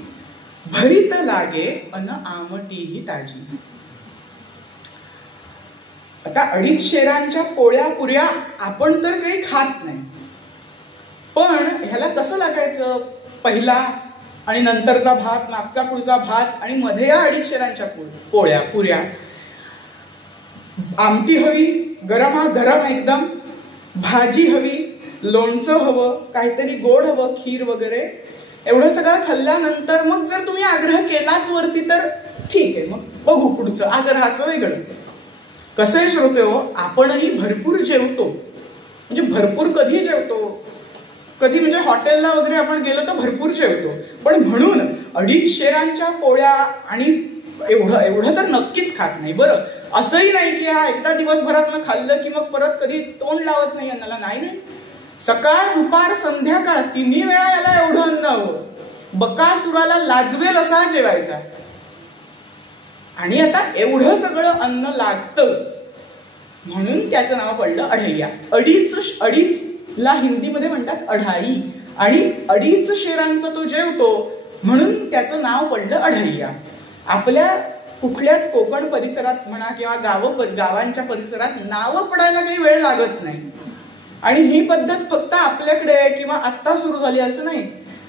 भरीत लागे अन आमटीही ताजी. आता 2.5 शेरांच्या पोळ्या पुऱ्या आपण तर काही खात नाही, पण ह्याला कसं लागायचं? पहिला आणि नंतरचा भात, मागचा पुढचा भात आणि मध्ये या 2.5 शेरांच्या पोळ्या पुऱ्या. आमटी हवी गरमागरम एकदम, भाजी हवी, लोणचं हवं, काहीतरी गोड हवं, खीर वगैरे. एवढं सगळं खाल्ल्यानंतर मग जर तुम्ही आग्रह केलाच वरती तर ठीक आहे, मग बघू पुढचं आग्रहाचं वेगळं. कसं आहे श्रोते हो, आपणही भरपूर जेवतो. म्हणजे भरपूर कधी जेवतो? कधी म्हणजे हॉटेलला वगैरे आपण गेलो तर भरपूर जेवतो, पण म्हणून 2.5 शेरांच्या पोळ्या आणि एवढं तर नक्कीच खात नाही. बरं, असंही नाही की हा एकदा दिवसभरात खाल्लं की मग परत कधी तोंड लावत नाही अन्नाला. नाही, सकाळ दुपार संध्याकाळ 3 वेळा याला एवढं अन्न हवं. बकासुराला लाजवेल असा जेवायचा. आणि आता एवढं सगळं अन्न लागतं म्हणून त्याचं नाव पडलं अढैया. 2.5 ला हिंदीमध्ये म्हणतात अढाई, आणि 2.5 शेरांचा तो जेवतो म्हणून त्याचं नाव पडलं अढैया. आपल्या कुठल्याच कोकण परिसरात म्हणा किंवा गावांच्या परिसरात नावं पडायला काही वेळ लागत नाही. आणि ही पद्धत फक्त आपल्याकडे किंवा आत्ता सुरू झाली असं नाही.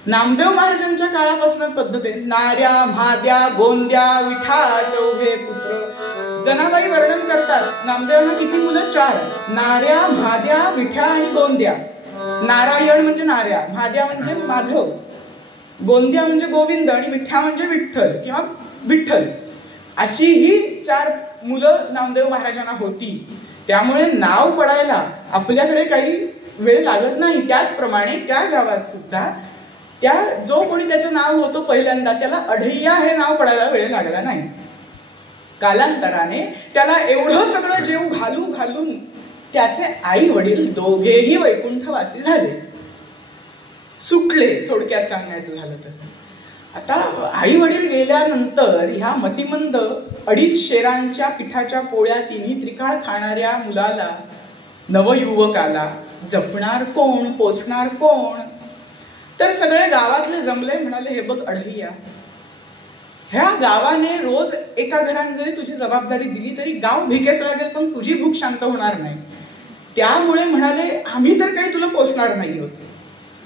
नामदेव महाराजांच्या काळापासून पद्धत आहे. नाऱ्या म्हाद्या गोंद्या विठा चौघे पुत्र. जनाबाई वर्णन करतात नामदेवांना किती मुलं? 4. नाऱ्या म्हाद्या विठ्या आणि गोंद्या. नारायण म्हणजे नाऱ्या, म्हाद्या म्हणजे माधव, गोंद्या म्हणजे गोविंद आणि विठ्या म्हणजे विठ्ठल किंवा विठ्ठल. अशी ही 4 मुलं नामदेव महाराजांना होती. त्यामुळे नाव पडायला आपल्याकडे काही वेळ लागत नाही. त्याचप्रमाणे त्या गावात सुद्धा जो कोणी त्याचं नाव होतं पहिल्यांदा त्याला अढैया हे नाव पडायला वेळ लागला नाही. कालांतराने त्याला एवढं सगळं जेव घालून त्याचे आई वडील दोघेही वैकुंठवासी झाले, सुटले. थोडक्यात सांगायचं झालं तर आता आई वडील गेल्यानंतर ह्या मतिमंद 2.5 शेरांच्या पिठाच्या पोळ्या तिन्ही त्रिकाळ खाणाऱ्या मुलाला, नवयुवकाला जपणार कोण, पोचणार कोण? तर सगळे गावातले जमले, म्हणाले हे बघ अढैया, ह्या गावाने रोज एका घरात जरी तुझी जबाबदारी दिली तरी गाव भिकेस लागेल, पण तुझी भूक शांत होणार नाही. त्यामुळे म्हणाले आम्ही तर काही तुला पोचणार नाही होत.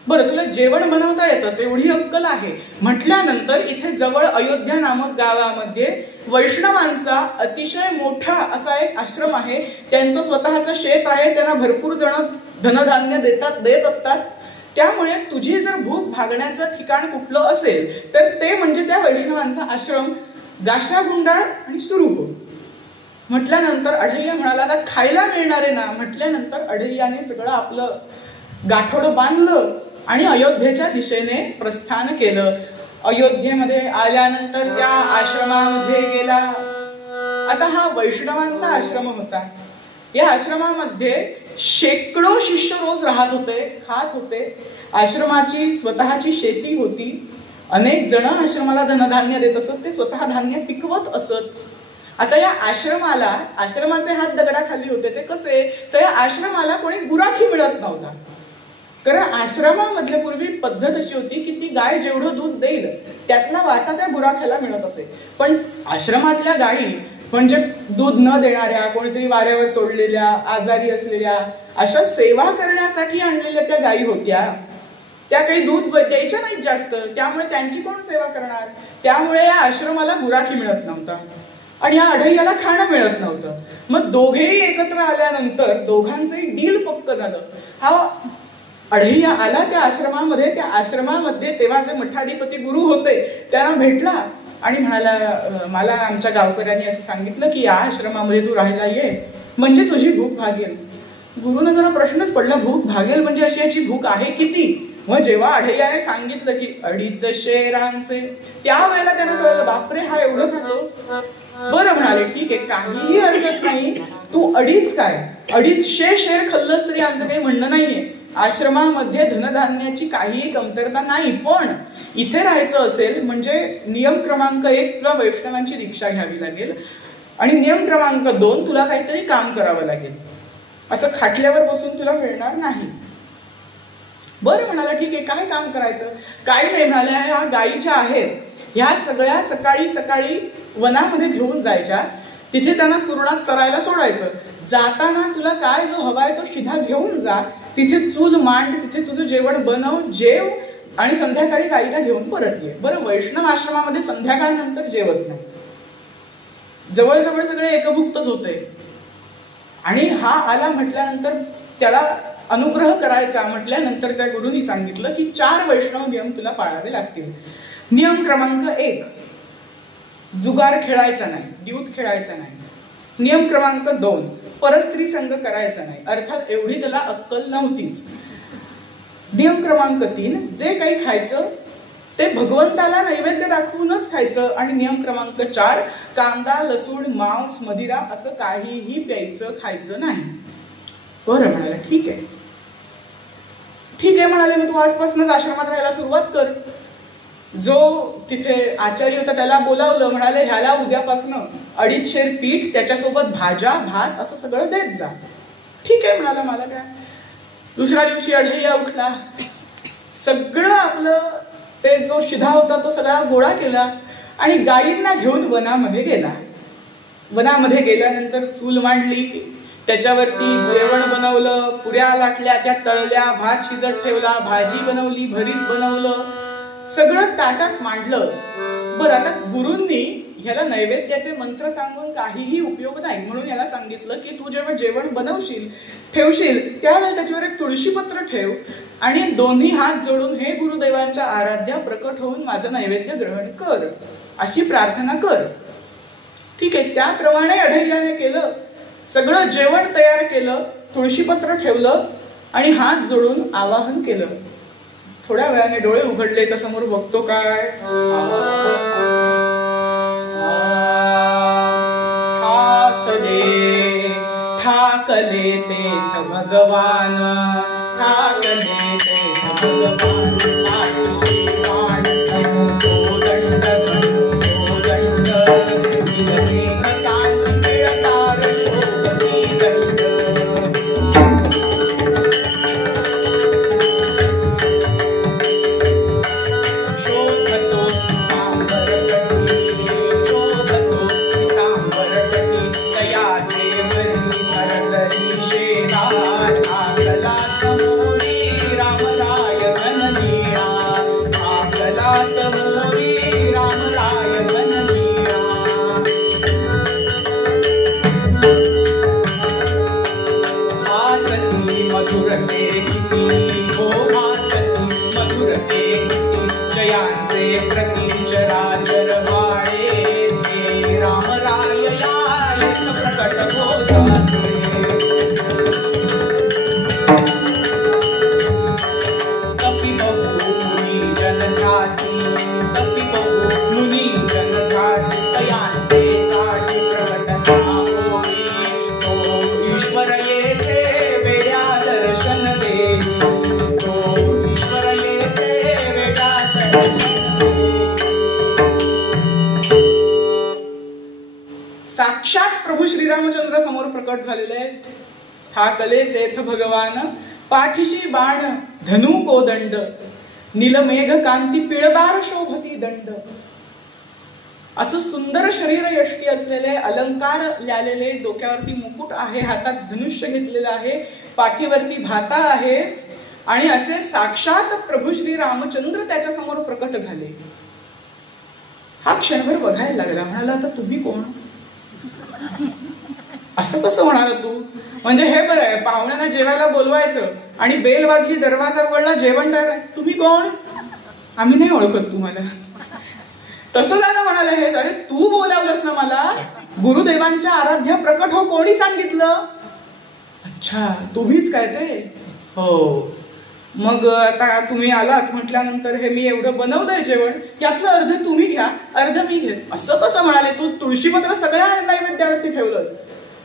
बरं, तुला जेवण बनवता येतं, तेवढी अक्कल आहे म्हटल्यानंतर इथे जवळ अयोध्या नामक गावामध्ये वैष्णवांचा अतिशय मोठा असा एक आश्रम आहे. त्यांचं स्वतःचं शेत आहे, त्यांना भरपूर जण धनधान्य देत असतात. त्यामुळे तुझी जर भूक भागण्याचं ठिकाण कुठलं असेल तर ते म्हणजे त्या वैष्णवांचा आश्रम. गाशा गुंडाळ आणि सुरू हो. म्हटल्यानंतर अढैया म्हणाला आता खायला मिळणार आहे ना. म्हटल्यानंतर अढैयाने सगळं आपलं गाठोडं बांधलं आणि अयोध्येच्या दिशेने प्रस्थान केलं. अयोध्येमध्ये आल्यानंतर त्या आश्रमामध्ये गेला. आता हा वैष्णवांचा आश्रम होता. या आश्रमामध्ये शेकडो शिष्य रोज राहत होते, खात होते. आश्रमाची स्वतःची शेती होती. अनेक जण आश्रमाला धनधान्य देत असत, ते स्वतः धान्य पिकवत असत. आता या आश्रमाला, आश्रमाचे हात दगडाखाली होते. ते कसे, तर या आश्रमाला कोणी गुराखी मिळत नव्हता. कारण आश्रमामधल्या पूर्वी पद्धत अशी होती की ती गाय जेवढं दूध देईल त्यातला वाटा त्या गुराख्याला मिळत असे. पण आश्रमातल्या गायी म्हणजे दूध न देणाऱ्या, कोणीतरी वाऱ्यावर सोडलेल्या, आजारी असलेल्या, अशा सेवा करण्यासाठी आणलेल्या त्या गायी होत्या. त्या काही दूध द्यायच्या नाहीत जास्त, त्यामुळे त्यांची कोण सेवा करणार. त्यामुळे या आश्रमाला गुराखी मिळत नव्हता आणि या अढैयाला खाणं मिळत नव्हतं. मग दोघेही एकत्र आल्यानंतर दोघांचंही डील पक्क झालं. हा अढैया आला त्या आश्रमामध्ये. त्या आश्रमामध्ये तेव्हाचे मठाधिपती गुरु होते, त्यांना भेटला आणि म्हणाला मला आमच्या गावकऱ्यांनी असं सांगितलं की या आश्रमामध्ये तू राहायला ये, म्हणजे तुझी भूक भागेल. गुरुनं जरा प्रश्नच पडला, भूक भागेल म्हणजे अशी याची भूक आहे किती? मग जेव्हा अढैयाने सांगितलं की 2.5 शेरांचे, त्यावेळेला त्यानं कळलं बापरे हा एवढं खातो. बरं म्हणाले ठीक आहे, काहीही हरकत नाही, तू 2.5 काय 250 शेर खाल्लंस तरी आमचं काही म्हणणं नाहीये. आश्रमामध्ये धनधान्याची काहीही कमतरता नाही, पण इथे राहायचं असेल म्हणजे नियम क्रमांक 1 तुला वैष्णवांची दीक्षा घ्यावी लागेल आणि नियम क्रमांक 2 तुला काहीतरी काम करावं लागेल. असं खाटल्यावर बसून तुला मिळणार नाही. बरं म्हणाला ठीक आहे, काय काम करायचं? काही नाही म्हणाले, ह्या गायी ज्या आहेत ह्या सगळ्या सकाळी सकाळी वनामध्ये घेऊन जायच्या, तिथे त्यांना कुरणात चरायला सोडायचं. जाताना तुला काय जो हवाय तो शिधा घेऊन जा, तिथे चूल मांड, तिथे तुझं जेवण बनव, जेव आणि संध्याकाळी गाईला घेऊन परत ये. बरं, वैष्णव आश्रमामध्ये संध्याकाळनंतर जेवत नाही, जवळजवळ सगळे एकभुक्तच होते. आणि हा आला म्हटल्यानंतर त्याला अनुग्रह करायचा म्हटल्यानंतर त्या गुरुनी सांगितलं की 4 वैष्णव नियम तुला पाळावे लागतील. नियम क्रमांक 1, जुगार खेळायचा नाही, द्यूत खेळायचा नाही. नियम क्रमांक 2, परस्त्री संग करायचा नाही, अर्थात एवढी त्याला अक्कल नव्हतीच. नियम क्रमांक 3, जे काही खायचं ते भगवंताला नैवेद्य दाखवूनच खायचं. आणि नियम क्रमांक 4, कांदा, लसूण, मांस, मदिरा असं काहीही प्यायचं, खायचं नाही. बरं म्हणाले ठीक आहे, ठीक आहे म्हणाले, मग तू आजपासूनच आश्रमात राहायला सुरुवात कर. जो तिथे आचार्य होता त्याला बोलावलं, म्हणाले ह्याला उद्यापासून 2.5 शेर पीठ, त्याच्यासोबत भाज्या, भात असं सगळं देत जा. ठीक आहे म्हणाला, मला काय. दुसऱ्या दिवशी अढैया उठला, सगळं आपलं ते जो शिधा होता तो सगळा गोळा केला आणि गायींना घेऊन वनामध्ये गेला. वनामध्ये गेल्यानंतर चूल मांडली, त्याच्यावरती जेवण बनवलं, पुऱ्या लाटल्या, त्या तळल्या, भात शिजत ठेवला, भाजी बनवली, भरीत बनवलं, सगळं ताटात मांडलं. बरं, आता गुरूंनी ह्याला नैवेद्याचे मंत्र सांगून काहीही उपयोग नाही, म्हणून याला सांगितलं की तू जेव्हा जेवण बनवशील, ठेवशील, त्यावेळेला त्याच्यावर एक तुळशीपत्र ठेव आणि दोन्ही हात जोडून हे गुरुदेवांच्या आराध्या प्रकट होऊन माझं नैवेद्य ग्रहण कर, अशी प्रार्थना कर. ठीक आहे, त्याप्रमाणे अढैयाने केलं. सगळं जेवण तयार केलं, तुळशीपत्र ठेवलं आणि हात जोडून आवाहन केलं. थोड्या वेळाने डोळे उघडले तर समोर बघतो काय, ठाकले तेथ भगवान, ठाकले तेथ भगवान, प्रभो जाते तपी बहु मुनी जन ठाती तपी बहु मुनी जन ठाती तयांचे साठी प्रकटना होई तो ईश्वर येथे वेड्या दर्शन देई तो ईश्वर येथे वेड्या दर्शन साक्षात प्रभू श्रीरामचंद्र समोर प्रकट झालेले आहेत. ठाकले तेथ भगवान पाठीशी बाण धनु कोदंड नीलमेघ कांती पिळदार शोभती दंड. असं सुंदर शरीर यष्टी असलेले, अलंकार ल्यालेले, डोक्यावरती मुकुट आहे, हातात धनुष्य घेतलेलं आहे, पाठीवरती भाता आहे आणि असे साक्षात प्रभू श्री रामचंद्र त्याच्या समोर प्रकट झाले. हा क्षणभर बघायला लागला. म्हणाला आता तुम्ही कोण? असं कसं होणार तू? म्हणजे हे बरं आहे, पाहुण्यांना जेवायला बोलवायचं आणि बेल वाजली, दरवाजा उघडला, जेवण तयार. तुम्ही कोण? आम्ही नाही ओळखत तुम्हाला. तसं झालं म्हणाले हे. अरे तू बोलावलंस ना मला, गुरुदेवांच्या आराध्या प्रकट हो, कोणी सांगितलं? अच्छा तुम्हीच काय ते? हो. मग आता तुम्ही आलात म्हटल्यानंतर हे मी एवढं बनवलंय जेवण, यातलं अर्ध तुम्ही घ्या, अर्ध मी घेत. असं कसं म्हणाले? तू तुळशीपत्र सगळ्या नैवेद्यावरती ठेवलं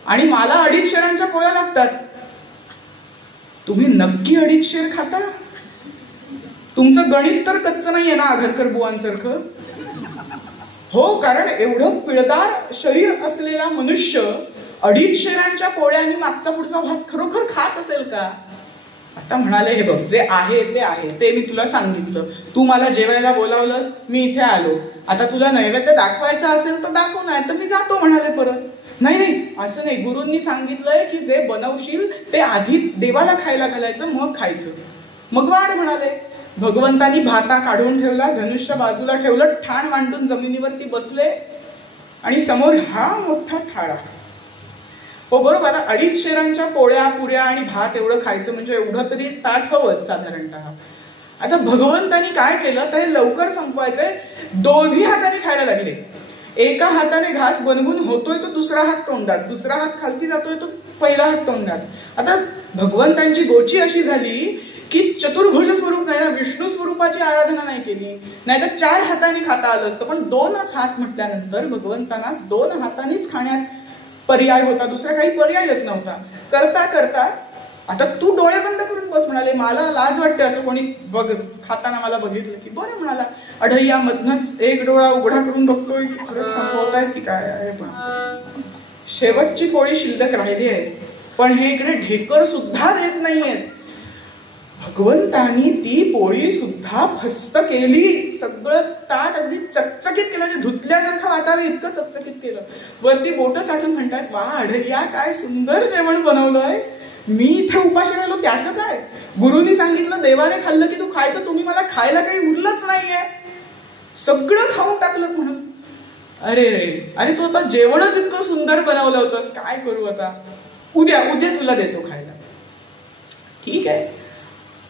आणि मला 2.5 शेरांच्या पोळ्या लागतात. तुम्ही नक्की 2.5 शेर खाता? तुमचं गणित तर कच्चं नाहीये ना आघरकर बुवांसारखं? हो, कारण एवढं पिळदार शरीर असलेला मनुष्य 2.5 शेरांच्या पोळ्यांनी मागचा पुढचा भात खरोखर खात असेल का? आता म्हणाले हे बघ, जे आहे ते आहे, ते मी तुला सांगितलं. तू मला जेवायला बोलावलंस, मी इथे आलो. आता तुला नैवेद्य दाखवायचा असेल तर दाखव, नाही तर मी जातो म्हणाले परत. नाही नाही असं नाही, गुरूंनी सांगितलंय की जे बनवशील ते आधी देवाला खायला घालायचं, मग खायचं. मग वाढ म्हणाले. भगवंतानी भाता काढून ठेवला, धनुष्य बाजूला ठेवलं, ठाण मांडून जमिनीवरती बसले आणि समोर हा मोठा थाळा. हो बरोबर, 2.5 शेरांच्या पोळ्या, पुऱ्या आणि भात एवढं खायचं म्हणजे एवढं तरी ताट हवंच साधारणतः. आता भगवंतानी काय केलं तर हे लवकर संपवायचंय, दोन्ही हाताने खायला लागले. एका हाताने घास बनवून होतोय तो दुसरा हात तोंडात, दुसरा हात खालती जातोय तो पहिला हात तोंडात. आता भगवंतांची गोची अशी झाली की चतुर्भुज स्वरूप नाही, विष्णू स्वरूपाची आराधना नाही केली, नाहीतर 4 हाताने खाता आलं असतं. पण 2च हात म्हटल्यानंतर भगवंतांना 2 हातानेच खाण्यात पर्याय होता, दुसरा काही पर्यायच नव्हता. करता करता आता तू डोळे बंद करून बस म्हणाले. मला लाज वाटते असं कोणी बघ खाताना मला बघितलं की. बरं म्हणाला. अढय्या मधनच एक डोळा उघडा करून बघतोय की खरंच संपवतायत की काय आहे. पण शेवटची पोळी शिल्लक राहिली आहे, पण हे इकडे ढेकर सुद्धा देत नाहीयेत. भगवंतानी ती पोळी सुद्धा फस्त केली, सगळं ताट अगदी चकचकीत केलं, म्हणजे धुतल्यासारखं वाटावं इतकं चकचकीत केलं. वरती बोटं चाटून म्हणतात, वा अढय्या काय सुंदर जेवण बनवलंयस, मी इथे उपाशी राहिलो त्याचं काय? गुरुनी सांगितलं देवाने खाल्लं की तू खायचं, तुम्ही मला खायला काही उरलंच नाहीये, सगळं खाऊन टाकलं म्हणून. अरे रे अरे, तू आता जेवणच इतकं सुंदर बनवलं होतंस, काय करू आता, उद्या तुला देतो खायला. ठीक आहे.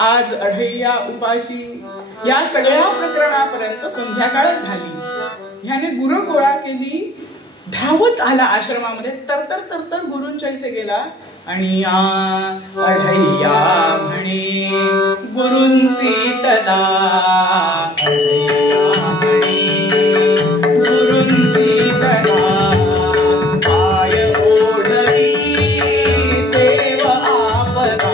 आज अढय्या उपाशी. या सगळ्या प्रकरणापर्यंत संध्याकाळ झाली. ह्याने गुरु गोळा केली, धावत आला आश्रमामध्ये, तरतर गुरूंच्या इथे गेला आणि अढय्या म्हणे गुरूंसी तदा, अढय्या म्हणे गुरूंसी तदा, पाय ओढली देव आपदा.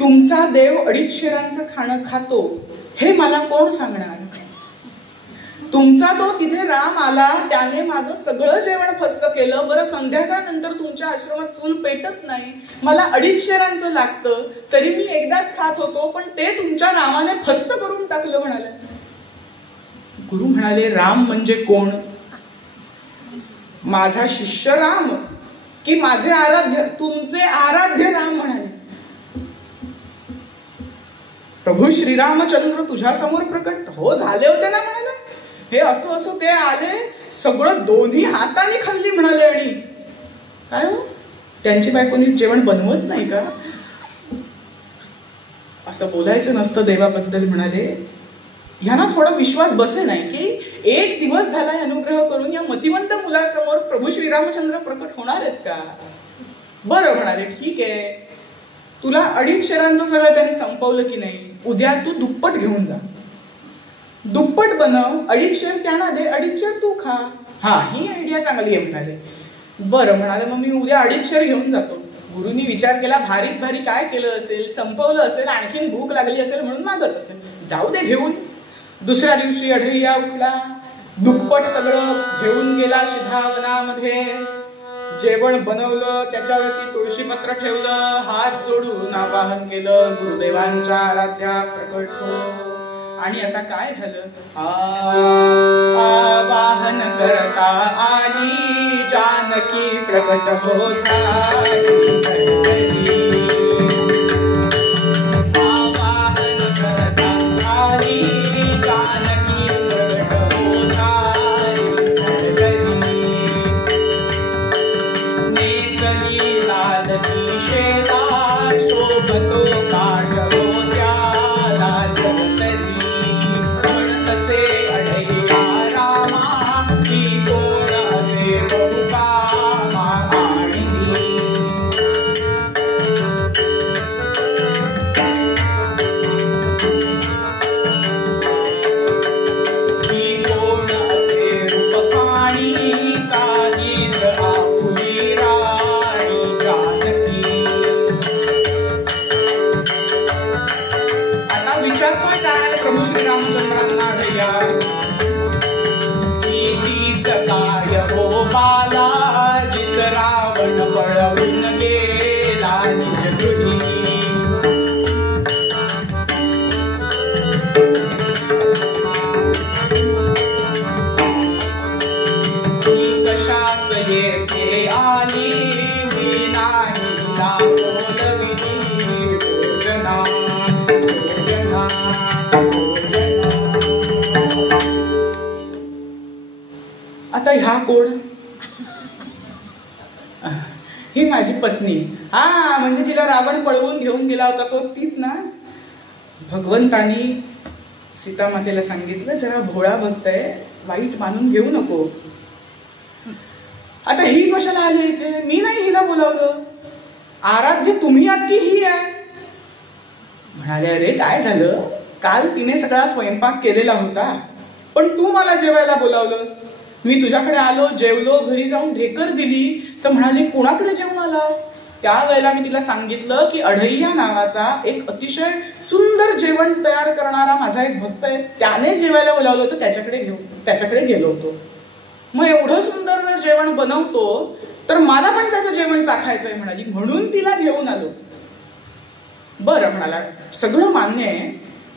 तुमचा देव 2.5 शेरांचं खाणं खातो हे मला कोण सांगणार? तुमचा तो तिथे राम आला, त्याने माझं सगळं जेवण फस्त केलं. बरं संध्याकाळनंतर तुमच्या आश्रमात चूल पेटत नाही, मला 2.5 शेरांचं लागतं, तरी मी एकदाच खात होतो, पण ते तुमच्या रामाने फस्त करून टाकलं म्हणाले. गुरु म्हणाले, राम म्हणजे कोण? माझा शिष्य राम, की माझे आराध्य, तुमचे आराध्य राम म्हणाले, प्रभू श्रीरामचंद्र तुझ्या समोर प्रकट हो झाले होते ना म्हणाले. हे असो असो ते आले, सगळं दोन्ही हाताने खाल्ली म्हणाले. आणि काय हो, त्यांची बायकोनी जेवण बनवत नाही का? असं बोलायचं नसतं देवाबद्दल म्हणाले. ह्यांना थोडा विश्वास बसे नाही की एक दिवस झालाय अनुग्रह करून या मतिवंत मुलासमोर प्रभू श्रीरामचंद्र प्रकट होणार आहेत का? बरं म्हणाले, ठीक आहे, तुला 2.5 शेरांचं सगळं त्यांनी संपवलं की नाही, उद्या तू दुप्पट घेऊन जा, दुप्पट बनव, 2.5 शेर त्यांना दे, 2.5 शेर तू खा. हा, ही आयडिया चांगली आहे म्हणाले. बरं म्हणाले, मग मी उद्या 2.5 शेर घेऊन जातो. गुरुनी विचार केला, भारीत भारी काय केलं असेल, संपवलं असेल, आणखीन भूक लागली असेल म्हणून मागत असेल, जाऊ दे घेऊन. दुसऱ्या दिवशी अढैया उठला, दुप्पट सगळं घेऊन गेला सिधावनामध्ये. जेवण बनवलं, त्याच्यावरती तुळशीपत्र ठेवलं, हात जोडून आवाहन केलं, गुरुदेवांच्या आराध्या प्रकट हो. आणि आता काय झालं, आवाहन करता आली जानकी प्रकट हो झाली. आवाहन करता आली जानकी प्रकट हो झाली. नेसली लाल शेला शोभतो काढ ह्या कोण, ही माझी पत्नी. हा, म्हणजे जिला रावण पळवून घेऊन गेला होता तो तीच ना. भगवंतानी सीतामातेला सांगितलं, जरा भोळा भक्त आहे, वाईट मानून घेऊ नको. आता ही कशाला आली इथे? मी नाही हिला बोलावलं, आराध्य तुम्ही आहात की ही आहे? म्हणाले, अरे काय झालं, काल तिने सगळा स्वयंपाक केलेला होता, पण तू मला जेवायला बोलावलंस. मी तुझ्याकडे आलो, जेवलो, घरी जाऊन ढेकर दिली, तर म्हणाली कोणाकडे जेवण आला? त्यावेळेला मी तिला सांगितलं की अढैया नावाचा एक अतिशय सुंदर जेवण तयार करणारा माझा एक भक्त आहे, त्याने जेवायला बोलावलं होतं, त्याच्याकडे गेलो होतो. मग एवढं सुंदर जर जेवण बनवतो तर मला पण त्याचं जेवण चाखायचंय म्हणाली, म्हणून तिला घेऊन आलो. बरं म्हणाला, सगळं मान्य आहे,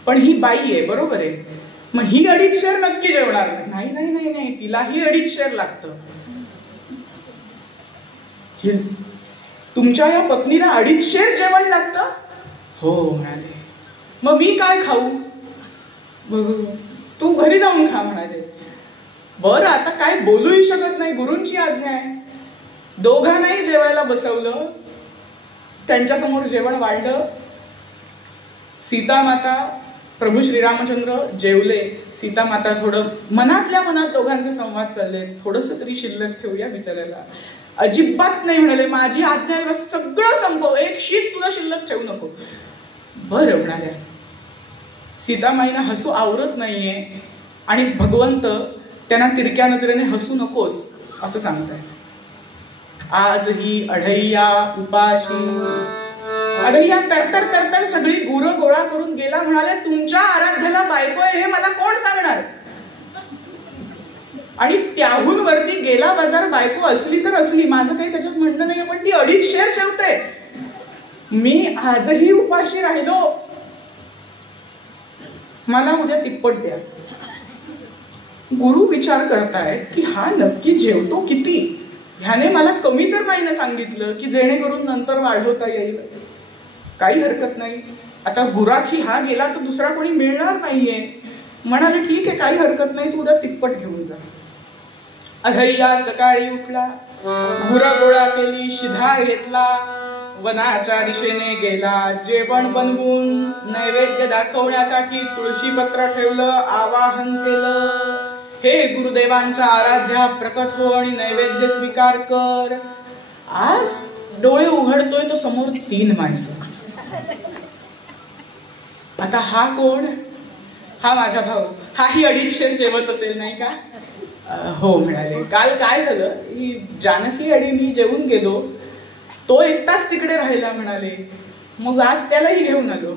पण ही बाई आहे, बरोबर आहे, मग ही 2.5 शेर नक्की जेवणार नाही. नाही नाही नाही, तिलाही 2.5 शेर लागतं. तुमच्या या पत्नीला 2.5 शेर जेवण लागतं? हो म्हणाले. मग मी काय खाऊ? तू घरी जाऊन खा म्हणाले. बरं, आता काय बोलूही शकत नाही, गुरूंची आज्ञा आहे. दोघांनाही जेवायला बसवलं, त्यांच्यासमोर जेवण वाढलं. सीतामाता, प्रभू श्रीरामचंद्र जेवले. सीतामाता थोडं मनातल्या मनात दोघांचे संवाद चालले, थोडस तरी शिल्लक ठेवूया बिचारायला. अजिबात नाही म्हणाले, माझी आज्ञा सगळं संपव, एक शीत सुद्धा शिल्लक ठेवू नको. बरं म्हणाल्या. सीतामाईना हसू आवरत नाहीये आणि भगवंत त्यांना तिरक्या नजरेने हसू नकोस असं सांगताय. आज ही अढैया उपाशी. अढैया तरतर तरतर सगळी गुरं गोळा करून गेला. म्हणाले, तुमच्या आराध्याला बायको आहे हे मला कोण सांगणार? आणि त्याहून वरती गेला बाजार, बायको असली तर असली, माझं काही त्याच्यात म्हणणं नाही, पण ती 2.5 शेर जेवते. मी आजही उपाशी राहिलो, मला उद्या तिप्पट द्या. गुरु विचार करतायत की हा नक्की जेवतो किती. ह्याने मला कमी तर नाही ना सांगितलं की जेणेकरून नंतर वाढवता येईल. काही हरकत नाही, आता गुराखी हा गेला तर दुसरा कोणी मिळणार नाहीये. म्हणाले ठीक आहे, काही हरकत नाही, तू उद्या तिप्पट घेऊन जा. अघय्या सकाळी उठला, गुरा गोळा केली, शिधा घेतला, वनाच्या दिशेने गेला. जेवण बनवून नैवेद्य दाखवण्यासाठी तुळशी पत्र ठेवलं, आवाहन केलं, हे गुरुदेवांच्या आराध्या प्रकट हो आणि नैवेद्य स्वीकार कर. आज डोळे उघडतोय तो समोर 3 माणसं. आता हा कोण? हा माझा भाऊ. हाही 250 जेवत असेल नाही का? हो म्हणाले. काल काय झालं, ही जानकी आणि मी जेवून गेलो, तो एकटाच तिकडे राहिला म्हणाले, मग आज त्यालाही घेऊन आलो.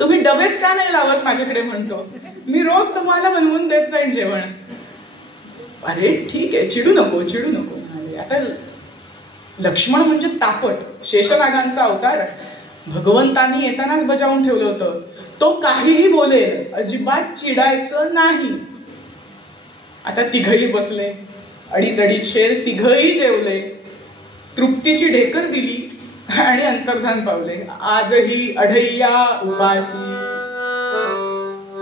तुम्ही डबेच का नाही लावत माझ्याकडे म्हणतो, मी रोज तुम्हाला बनवून देत जाईन जेवण. अरे ठीक आहे, चिडू नको चिडू नको म्हणाले. आता लक्ष्मण म्हणजे तापट, शेषनागांचा अवतार, भगवंतांनी येतानाच बजावून ठेवलं होतं, तो काहीही बोलेल, अजिबात चिडायचं नाही. आता तिघही बसले, 2.5 तिघही जेवले, तृप्तीची ढेकर दिली आणि अंतर्धान पावले. आजही अढय्या उपाशी.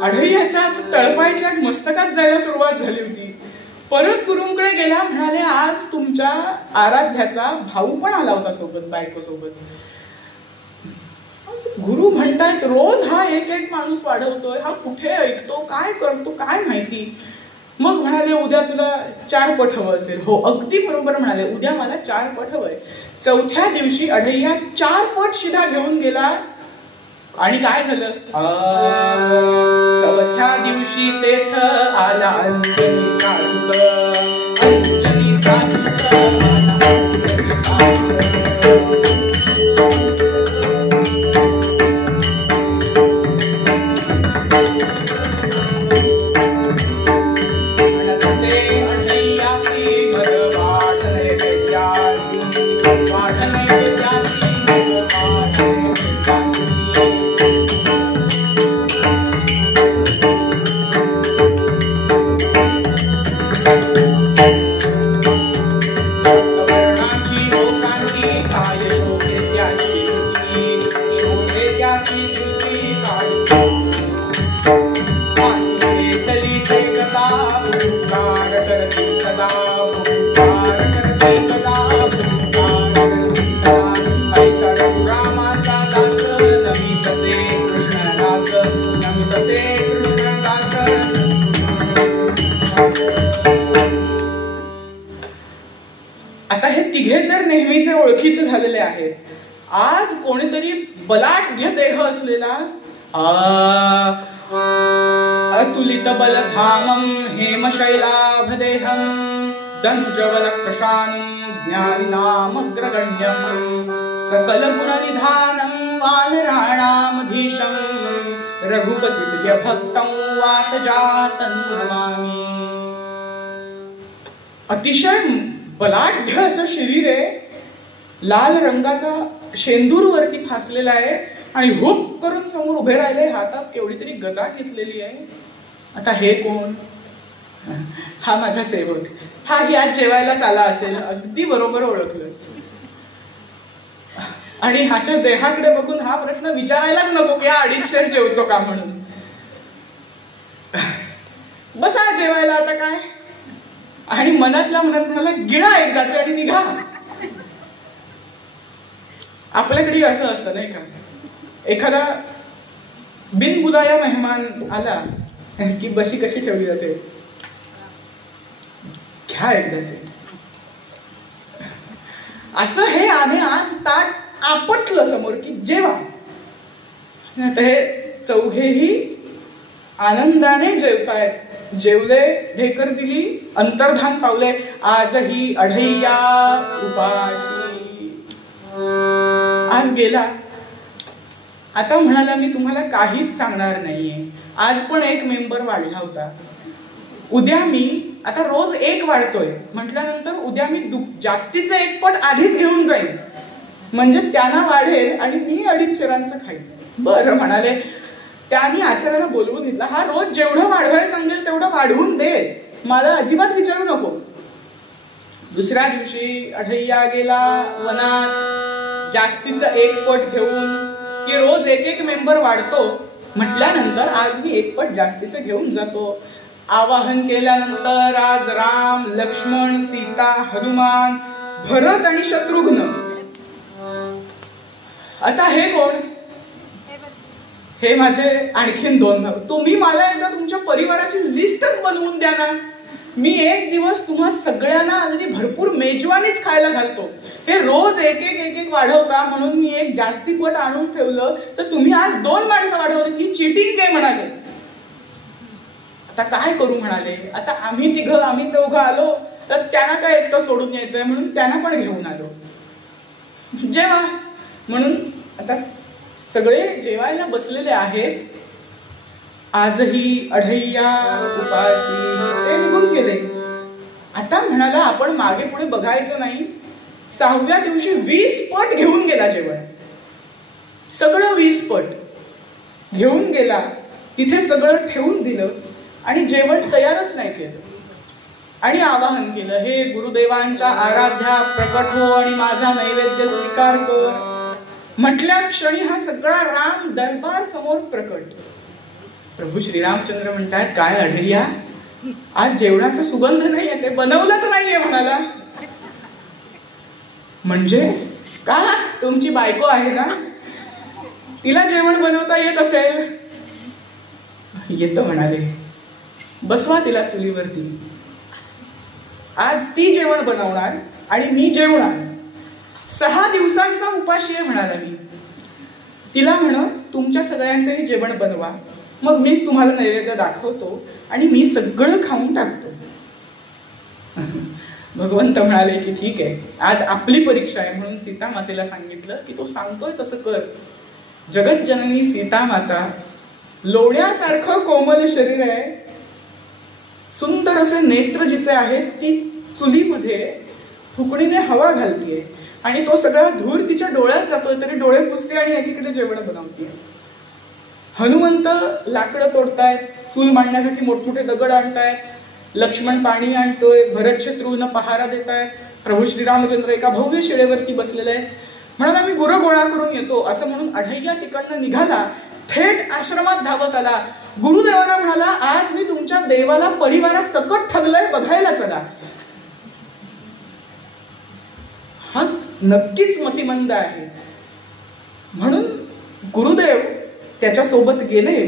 अढय्याच्या तळपायच्या मस्तकात जायला सुरुवात झाली होती. परत गुरुंकडे गेला, म्हणाले आज तुमच्या आराध्याचा भाऊ पण आला होता सोबत, बायको सोबत. गुरु म्हणतायत रोज हा एक माणूस वाढवतोय, हा कुठे ऐकतो, काय करतो काय माहिती. मग म्हणाले उद्या तुला 4 पट हवं असेल. हो अगदी बरोबर म्हणाले, उद्या मला 4 पट हवंय. 4थ्या दिवशी अढय्या 4 पट शिधा घेऊन गेला. आणि काय झालं, 4थ्या दिवशी तेथ आला अंजनीचा सुत, अंजनीचा सुत आला अंजनीचा सुत. आता हे तिघे तर नेहमीचे ओळखीचे झालेले आहेत. आज कोणीतरी बलाढ्य देह असलेला, अतुलित बलधामं हेमशैलाभदेहं दनुजवलकृशानं ज्ञानिनामग्रगण्यं सकलगुणनिधानं वानराणामधीशं रघुपतिप्रियभक्तं वातजातं नमामि. अतिशय बलाढ्य असं शरीर आहे, लाल रंगाचा शेंदूर वरती फासलेला आहे आणि हुप करून समोर उभे राहिले, हातात केवढी तरी गदा घेतलेली आहे. आता हे कोण? हा माझा सेवक, हाही आज जेवायलाच आला असेल. अगदी बरोबर ओळखलंस. आणि ह्याच्या देहाकडे बघून हा प्रश्न विचारायलाच नको की हा 250 जेवतो का म्हणून. बसा जेवायला आता काय. आणि मनातल्या मनात म्हणाला गिळा एकदाच आणि निघा. आपल्याकडे असं असतं नाही का, एखादा बिनबुलाया मेहमान आला की बशी कशी ठेवली जाते, घ्या एकदाच. असं हे आने आज ताट आपटलं समोर की जेवा. आता हे चौघेही आनंदाने जेवतायत. जेवले, ढेकर दिली, अंतर्धान पावले. आजही अढय्या उपाशी. आज गेला. आता म्हणाला मी तुम्हाला काहीच सांगणार नाहीये. आज पण एक मेंबर वाढला होता. उद्या मी आता रोज 1 वाढतोय म्हटल्यानंतर उद्या मी जास्तीचं 1 पट आधीच घेऊन जाईन, म्हणजे त्यांना वाढेल आणि मी 2.5 शेरांचं खाईन. बरं म्हणाले. त्यांनी आचार्याला बोलवून घेतला. हा रोज जेवढं वाढवायला सांगेल तेवढं वाढवून दे, मला अजिबात विचारू नको. दुसऱ्या दिवशी अढैया गेला वनात जास्तीचं एक पट घेऊन, की रोज एक एक मेंबर वाढतो म्हटल्यानंतर आज मी एक पट जास्तीचं घेऊन जातो. आवाहन केल्यानंतर आज राम, लक्ष्मण, सीता, हनुमान, भरत आणि शत्रुघ्न. आता हे कोण? हे माझे आणखीन 2 भाऊ. तुम्ही मला एकदा तुमच्या परिवाराची लिस्टच बनवून द्या ना. मी एक दिवस तुम्हा सगळ्यांना अगदी भरपूर मेजवानीच खायला घालतो. हे रोज एक एक वाढवता म्हणून मी एक जास्ती पट आणून ठेवलं, तर तुम्ही आज 2 माणसं वाढवली की चिटिंग आहे म्हणाले. आता काय करू म्हणाले. आता आम्ही 4 आलो तर त्यांना काय एकटं सोडून यायचंय म्हणून त्यांना पण घेऊन आलो. जेवा म्हणून आता सगळे जेवायला बसलेले आहेत. आजही अढैया उपाशी ते निघून गेले. आता म्हणाला आपण मागे पुढे बघायचं नाही. 6व्या दिवशी 20 पट घेऊन गेला जेवण. सगळं 20 पट घेऊन गेला. तिथे सगळं ठेवून दिलं आणि जेवण तयारच नाही केलं. आणि आवाहन केलं, हे गुरुदेवांच्या आराध्या प्रकट हो आणि माझा नैवेद्य स्वीकार कर. म्हटल्या क्षणी हा सगळा राम दरबार समोर प्रकट. प्रभू श्रीरामचंद्र म्हणतात, काय अढैया, आज जेवणाचा सुगंध नाहीये, ते बनवलंच नाहीये म्हणाला. म्हणजे का? तुमची बायको आहे ना, तिला जेवण बनवता येत असेल? येतं म्हणाले. बसवा तिला चुलीवरती. आज ती जेवण बनवणार आणि मी जेवणार. 6 दिवसांचा उपाशी आहे म्हणाला मी. तिला म्हण, तुमच्या सगळ्यांचंही जेवण बनवा, मग मी तुम्हाला नैवेद्य दाखवतो आणि मी सगळं खाऊन टाकतो. भगवंत म्हणाले की ठीक आहे, आज आपली परीक्षा आहे म्हणून सीता मातेला सांगितलं की तो सांगतोय तसं कर. जगत जननी सीता माता, लोण्यासारखं कोमल शरीर आहे, सुंदर असे नेत्र जिचे आहेत, ती चुलीमध्ये फुकणीने हवा घालतीये आणि तो सगळा धूर तिच्या डोळ्यात जातोय तरी डोळे पुसते आणि एकीकडे जेवण बनवते. हनुमंत लाकडं तोडतायत, चूल मांडण्यासाठी मोठमोठे दगड आणतायत, लक्ष्मण पाणी आणतोय, भरत शत्रुघ्न पहारा देतायत, प्रभू श्रीरामचंद्र एका भव्य शिळेवरती बसलेले आहेत. म्हणाला मी गुरं गोळा करून येतो असं म्हणून अढैया तिकडनं निघाला. थेट आश्रमात धावत आला. गुरुदेवांना म्हणाला, आज मी तुमच्या देवाला परिवारात सकट ठगलंय, बघायला चला. हा नक्कीच मतिमंद आहे म्हणून गुरुदेव त्याच्या सोबत गेले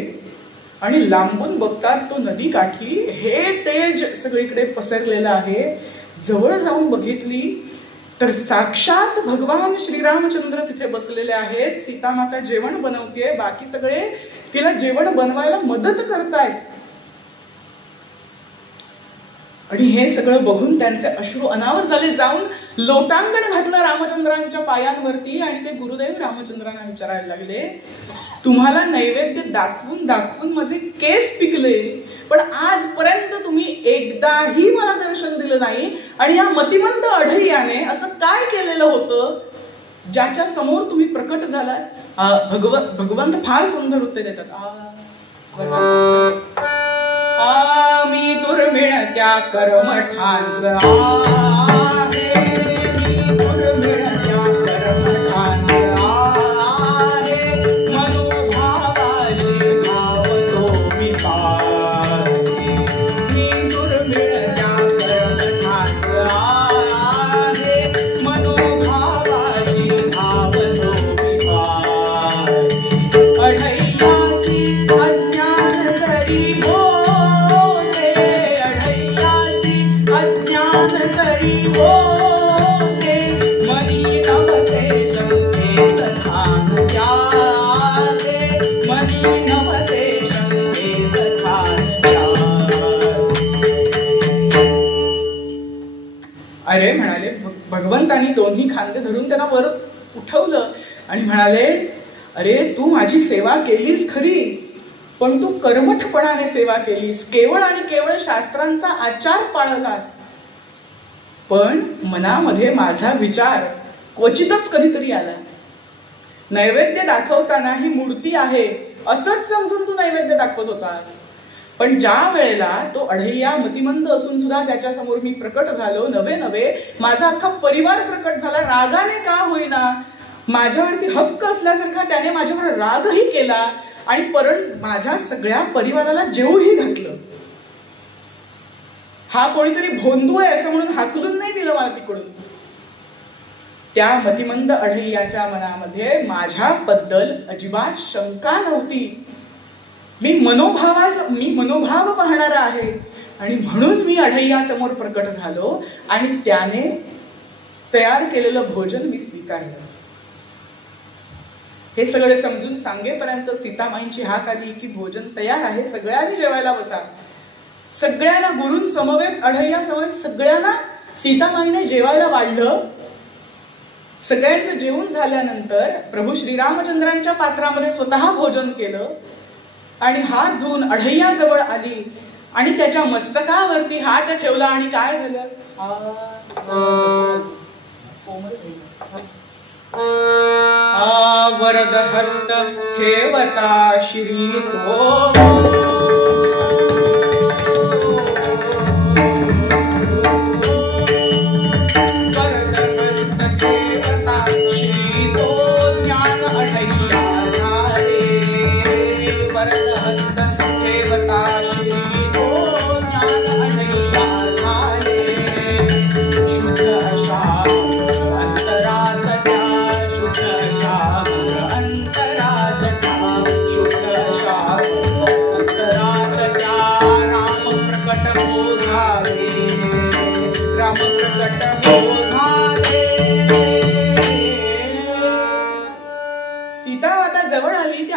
आणि लांबून बघतात तो नदी काठी हे तेज सगळीकडे पसरलेलं आहे. जवळ जाऊन बघितली तर साक्षात भगवान श्रीरामचंद्र तिथे बसलेले आहेत. सीतामाता जेवण बनवते, बाकी सगळे तिला जेवण बनवायला मदत करतायत. आणि हे सगळं बघून त्यांचे अश्रू अनावर झाले. जाऊन लोटांगण घातलं रामचंद्रांच्या पायांवरती आणि ते गुरुदेव रामचंद्रांना विचारायला लागले, तुम्हाला नैवेद्य दाखवून दाखवून माझे केस पिकले, पण आजपर्यंत तुम्ही एकदाही मला दर्शन दिलं नाही आणि या मतिमंद अढैयाने असं काय केलेलं होतं ज्याच्या समोर तुम्ही प्रकट झालाय? भगवंत फार सुंदर उत्तर देतात. मी दुर्मिळ त्या कर्मठांच आहे, मी दुर्मिळ त्या कर्मठांच आहे, मनोभावाशी भावतो विकार. मी दुर्मिळ त्या कर्मठांच आहे, मनोभावाशी भावतो विकार. अढैयासी अज्ञान करी अरे म्हणाले, भगवंतानी दोन्ही खांदे धरून त्यांना वर उठवलं आणि म्हणाले, अरे तू माझी सेवा केलीस खरी, पण तू कर्मठपणाने सेवा केलीस, केवळ आणि केवळ शास्त्रांचा आचार पाळलास, पण मनामध्ये माझा विचार क्वचितच कधीतरी आला. नैवेद्य दाखवताना ही मूर्ती आहे असंच समजून तू नैवेद्य दाखवत होतास, पण ज्या वेळेला तो अढैया मतिमंद असून सुद्धा त्याच्या समोर मी प्रकट झालो, नवे नवे माझा अख्खा परिवार प्रकट झाला, रागाने का होईना, माझ्यावरती हक्क असल्यासारखा त्याने माझ्यावर रागही केला आणि परत माझ्या सगळ्या परिवाराला जेवूही घातलं. हा कोणीतरी भोंदू आहे असं म्हणून हाकलून नाही दिलं मला तिकडून. त्या मतिमंद अढैयाच्या मनामध्ये माझ्याबद्दल अजिबात शंका नव्हती. मी मनोभाव पाहणारा आहे आणि म्हणून मी अढैयासमोर प्रकट झालो आणि त्याने तयार केलेलं भोजन मी स्वीकारलं. हे सगळे समजून सांगेपर्यंत सीतामाईंची हाक आली की भोजन तयार आहे, सगळ्यांनी जेवायला बसा. सगळ्यांना गुरून समवेत अढैया समवेत सगळ्यांना सीतामाईने जेवायला वाढलं. सगळ्यांचं जेवण झाल्यानंतर प्रभू श्रीरामचंद्रांच्या पात्रामध्ये स्वतः भोजन केलं आणि हात धुवून अढैया जवळ आली आणि त्याच्या मस्तकावरती हात ठेवला आणि काय झालं, वरद हस्त ठेवता श्री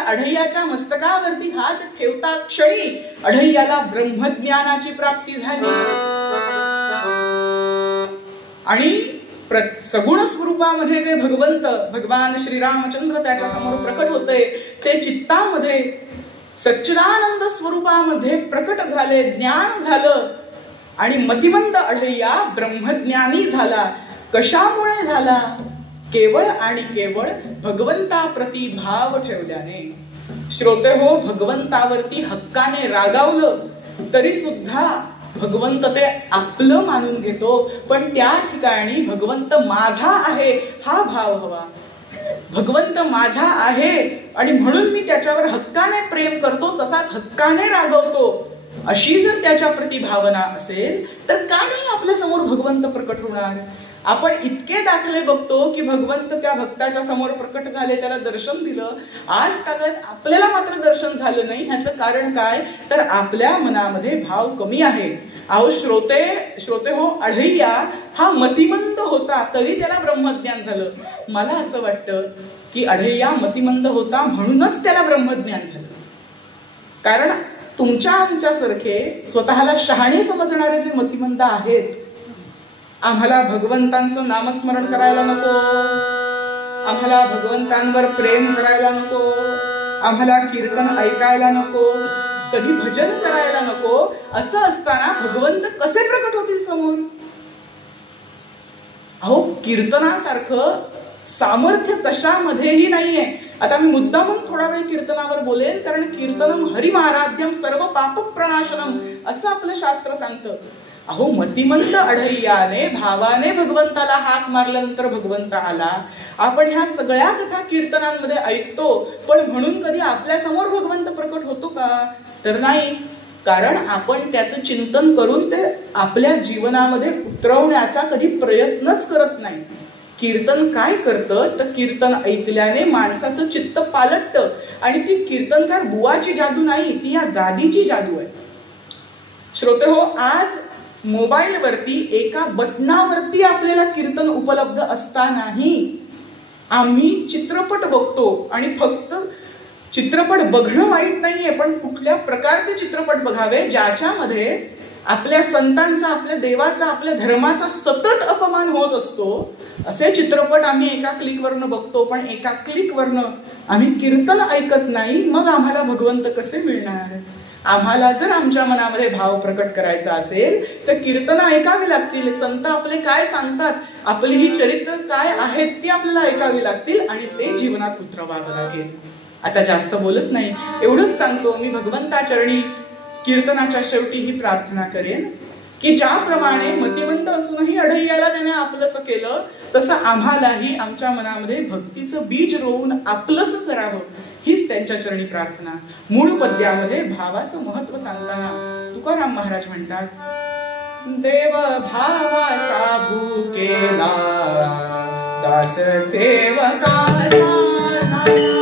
अढैयाच्या मस्तकावरती हात ठेवता क्षणी अढैयाला ब्रह्मज्ञानाची प्राप्ती झाली आणि सगुण स्वरूपामध्ये जे भगवान श्रीरामचंद्र त्याच्या समोर प्रकट होते ते चित्तामध्ये सच्चिदानंद स्वरूपामध्ये प्रकट झाले, ज्ञान झालं आणि मतिमंद अढैया ब्रह्मज्ञानी झाला. कशामुळे झाला? केवळ आणि केवळ भगवंताप्रती भाव ठेवल्याने. श्रोते हो, भगवंतावरती हक्काने रागावलं तरी सुद्धा भगवंत ते आपलं मानून घेतो, पण त्या ठिकाणी भगवंत माझा आहे हा भाव हवा. भगवंत माझा आहे आणि म्हणून मी त्याच्यावर हक्काने प्रेम करतो, तसाच हक्काने रागवतो, अशी जर त्याच्या प्रती भावना असेल तर का नाही आपल्या समोर भगवंत प्रकट होणार? आपण इतके दाखले बघतो की भगवंत त्या भक्ताच्या समोर प्रकट झाले, त्याला दर्शन दिलं. आज तागत आपल्याला मात्र दर्शन झालं नाही. ह्याचं कारण काय? तर आपल्या मनामध्ये भाव कमी आहे. अहो श्रोते हो, अढैया हा मतिमंद होता तरी त्याला ब्रह्मज्ञान झालं. मला असं वाटतं की अढैया मतिमंद होता म्हणूनच त्याला ब्रह्मज्ञान झालं. कारण तुमच्या आमच्यासारखे स्वतःला शहाणे समजणारे जे मतिमंद आहेत, आम्हाला भगवंतांचं नामस्मरण करायला नको, आम्हाला भगवंतांवर प्रेम करायला नको, आम्हाला कीर्तन ऐकायला नको, कधी भजन करायला नको, असं असताना भगवंत कसे प्रकट होतील समोर? अहो, कीर्तनासारखं सामर्थ्य कशामध्येही नाहीये. आता मी मुद्दामून थोडा वेळ कीर्तनावर बोलेन, कारण कीर्तनम हरिमाराध्यम सर्व पाप प्रणाशनम असं आपलं शास्त्र सांगतं. अहो, मतिमंद अढैयाने भावाने भगवंताला हाक मारल्यानंतर भगवंत आला. आपण ह्या सगळ्या कथा कीर्तनांमध्ये ऐकतो, पण म्हणून कधी आपल्या समोर भगवंत प्रकट होतो का? तर नाही. कारण आपण त्याचं चिंतन करून ते आपल्या जीवनामध्ये उतरवण्याचा कधी प्रयत्नच करत नाही. कीर्तन काय करतं तर कीर्तन ऐकल्याने माणसाचं चित्त पालटतं आणि ती कीर्तनकार बुवाची जादू नाही, ती या दादीची जादू आहे. श्रोते हो, आज मोबाईलवरती एका बटनावरती आपल्याला कीर्तन उपलब्ध असतानाही आम्ही चित्रपट बघतो. आणि फक्त चित्रपट बघणं वाईट नाहीये, पण कुठल्या प्रकारचे चित्रपट बघावे ज्याच्यामध्ये आपल्या संतांचा, आपल्या देवाचा, आपल्या धर्माचा सतत अपमान होत असतो, असे चित्रपट आम्ही एका क्लिकवरनं बघतो. पण एका क्लिकवरनं आम्ही कीर्तन ऐकत नाही. मग आम्हाला भगवंत कसे मिळणार? आम्हाला जर आमच्या मनामध्ये भाव प्रकट करायचा असेल तर कीर्तन ऐकावी लागतील. संत आपले काय सांगतात, आपली ही चरित्र काय आहेत ती आपल्याला ऐकावी लागतील आणि ते जीवनात उतरवावं लागेल. आता जास्त बोलत नाही, एवढंच सांगतो. मी भगवंताचरणी कीर्तनाच्या शेवटी ही प्रार्थना करेन की ज्याप्रमाणे मतिमंद असूनही अढय्याला त्याने आपलंसं केलं, तसं आम्हालाही आमच्या मनामध्ये भक्तीचं बीज रोवून आपलंसं करावं, हीच त्यांच्या चरणी प्रार्थना. मूळ पद्यामध्ये भावाचं महत्व सांगताना तुकाराम महाराज म्हणतात, देव भावाचा भूकेला दास सेवकाचा झाला.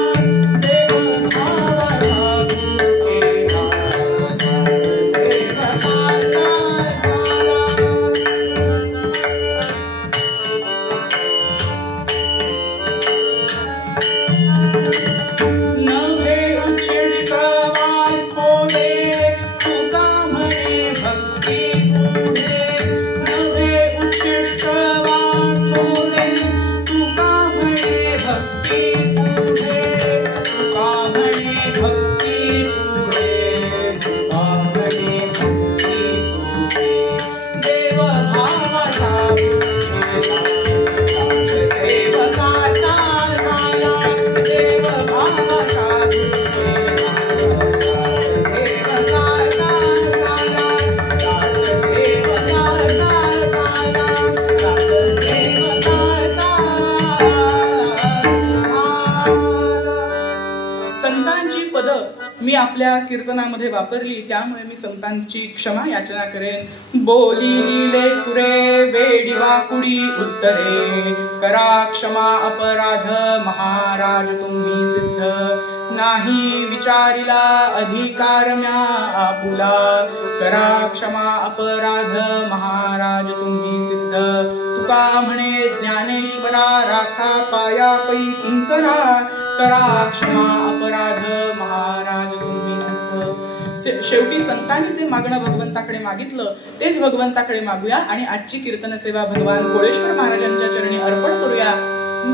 मी आपल्या कीर्तनामध्ये वापरली, त्यामुळे मी संतांची क्षमा याचना करेन. बोली लेकुरे वेडी वाकुडी उत्तरे, करा क्षमा अपराध महाराज तुम्ही सिद्ध. नाही विचारिला अधिकार म्या आपुला, करा क्षमा अपराध महाराज तुम्ही सिद्ध. तुका म्हणे ज्ञानेश्वरा राखा पाया पै किंकरा, करा क्षमा अपराध महाराज तुम्ही सिद्ध. शेवटी संतांनी जे मागणं भगवंताकडे मागितलं तेच भगवंताकडे मागूया आणि आजची कीर्तन सेवा भगवान कोळेश्वर महाराजांच्या चरणी अर्पण करूया.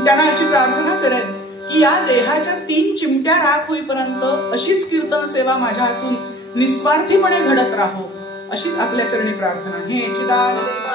त्यांना अशी प्रार्थना करेन की या देहाच्या 3 चिमट्या राख होईपर्यंत अशीच कीर्तन सेवा माझ्या हातून निस्वार्थीपणे घडत राहो, अशीच आपल्या चरणी प्रार्थना. हे चिदानंद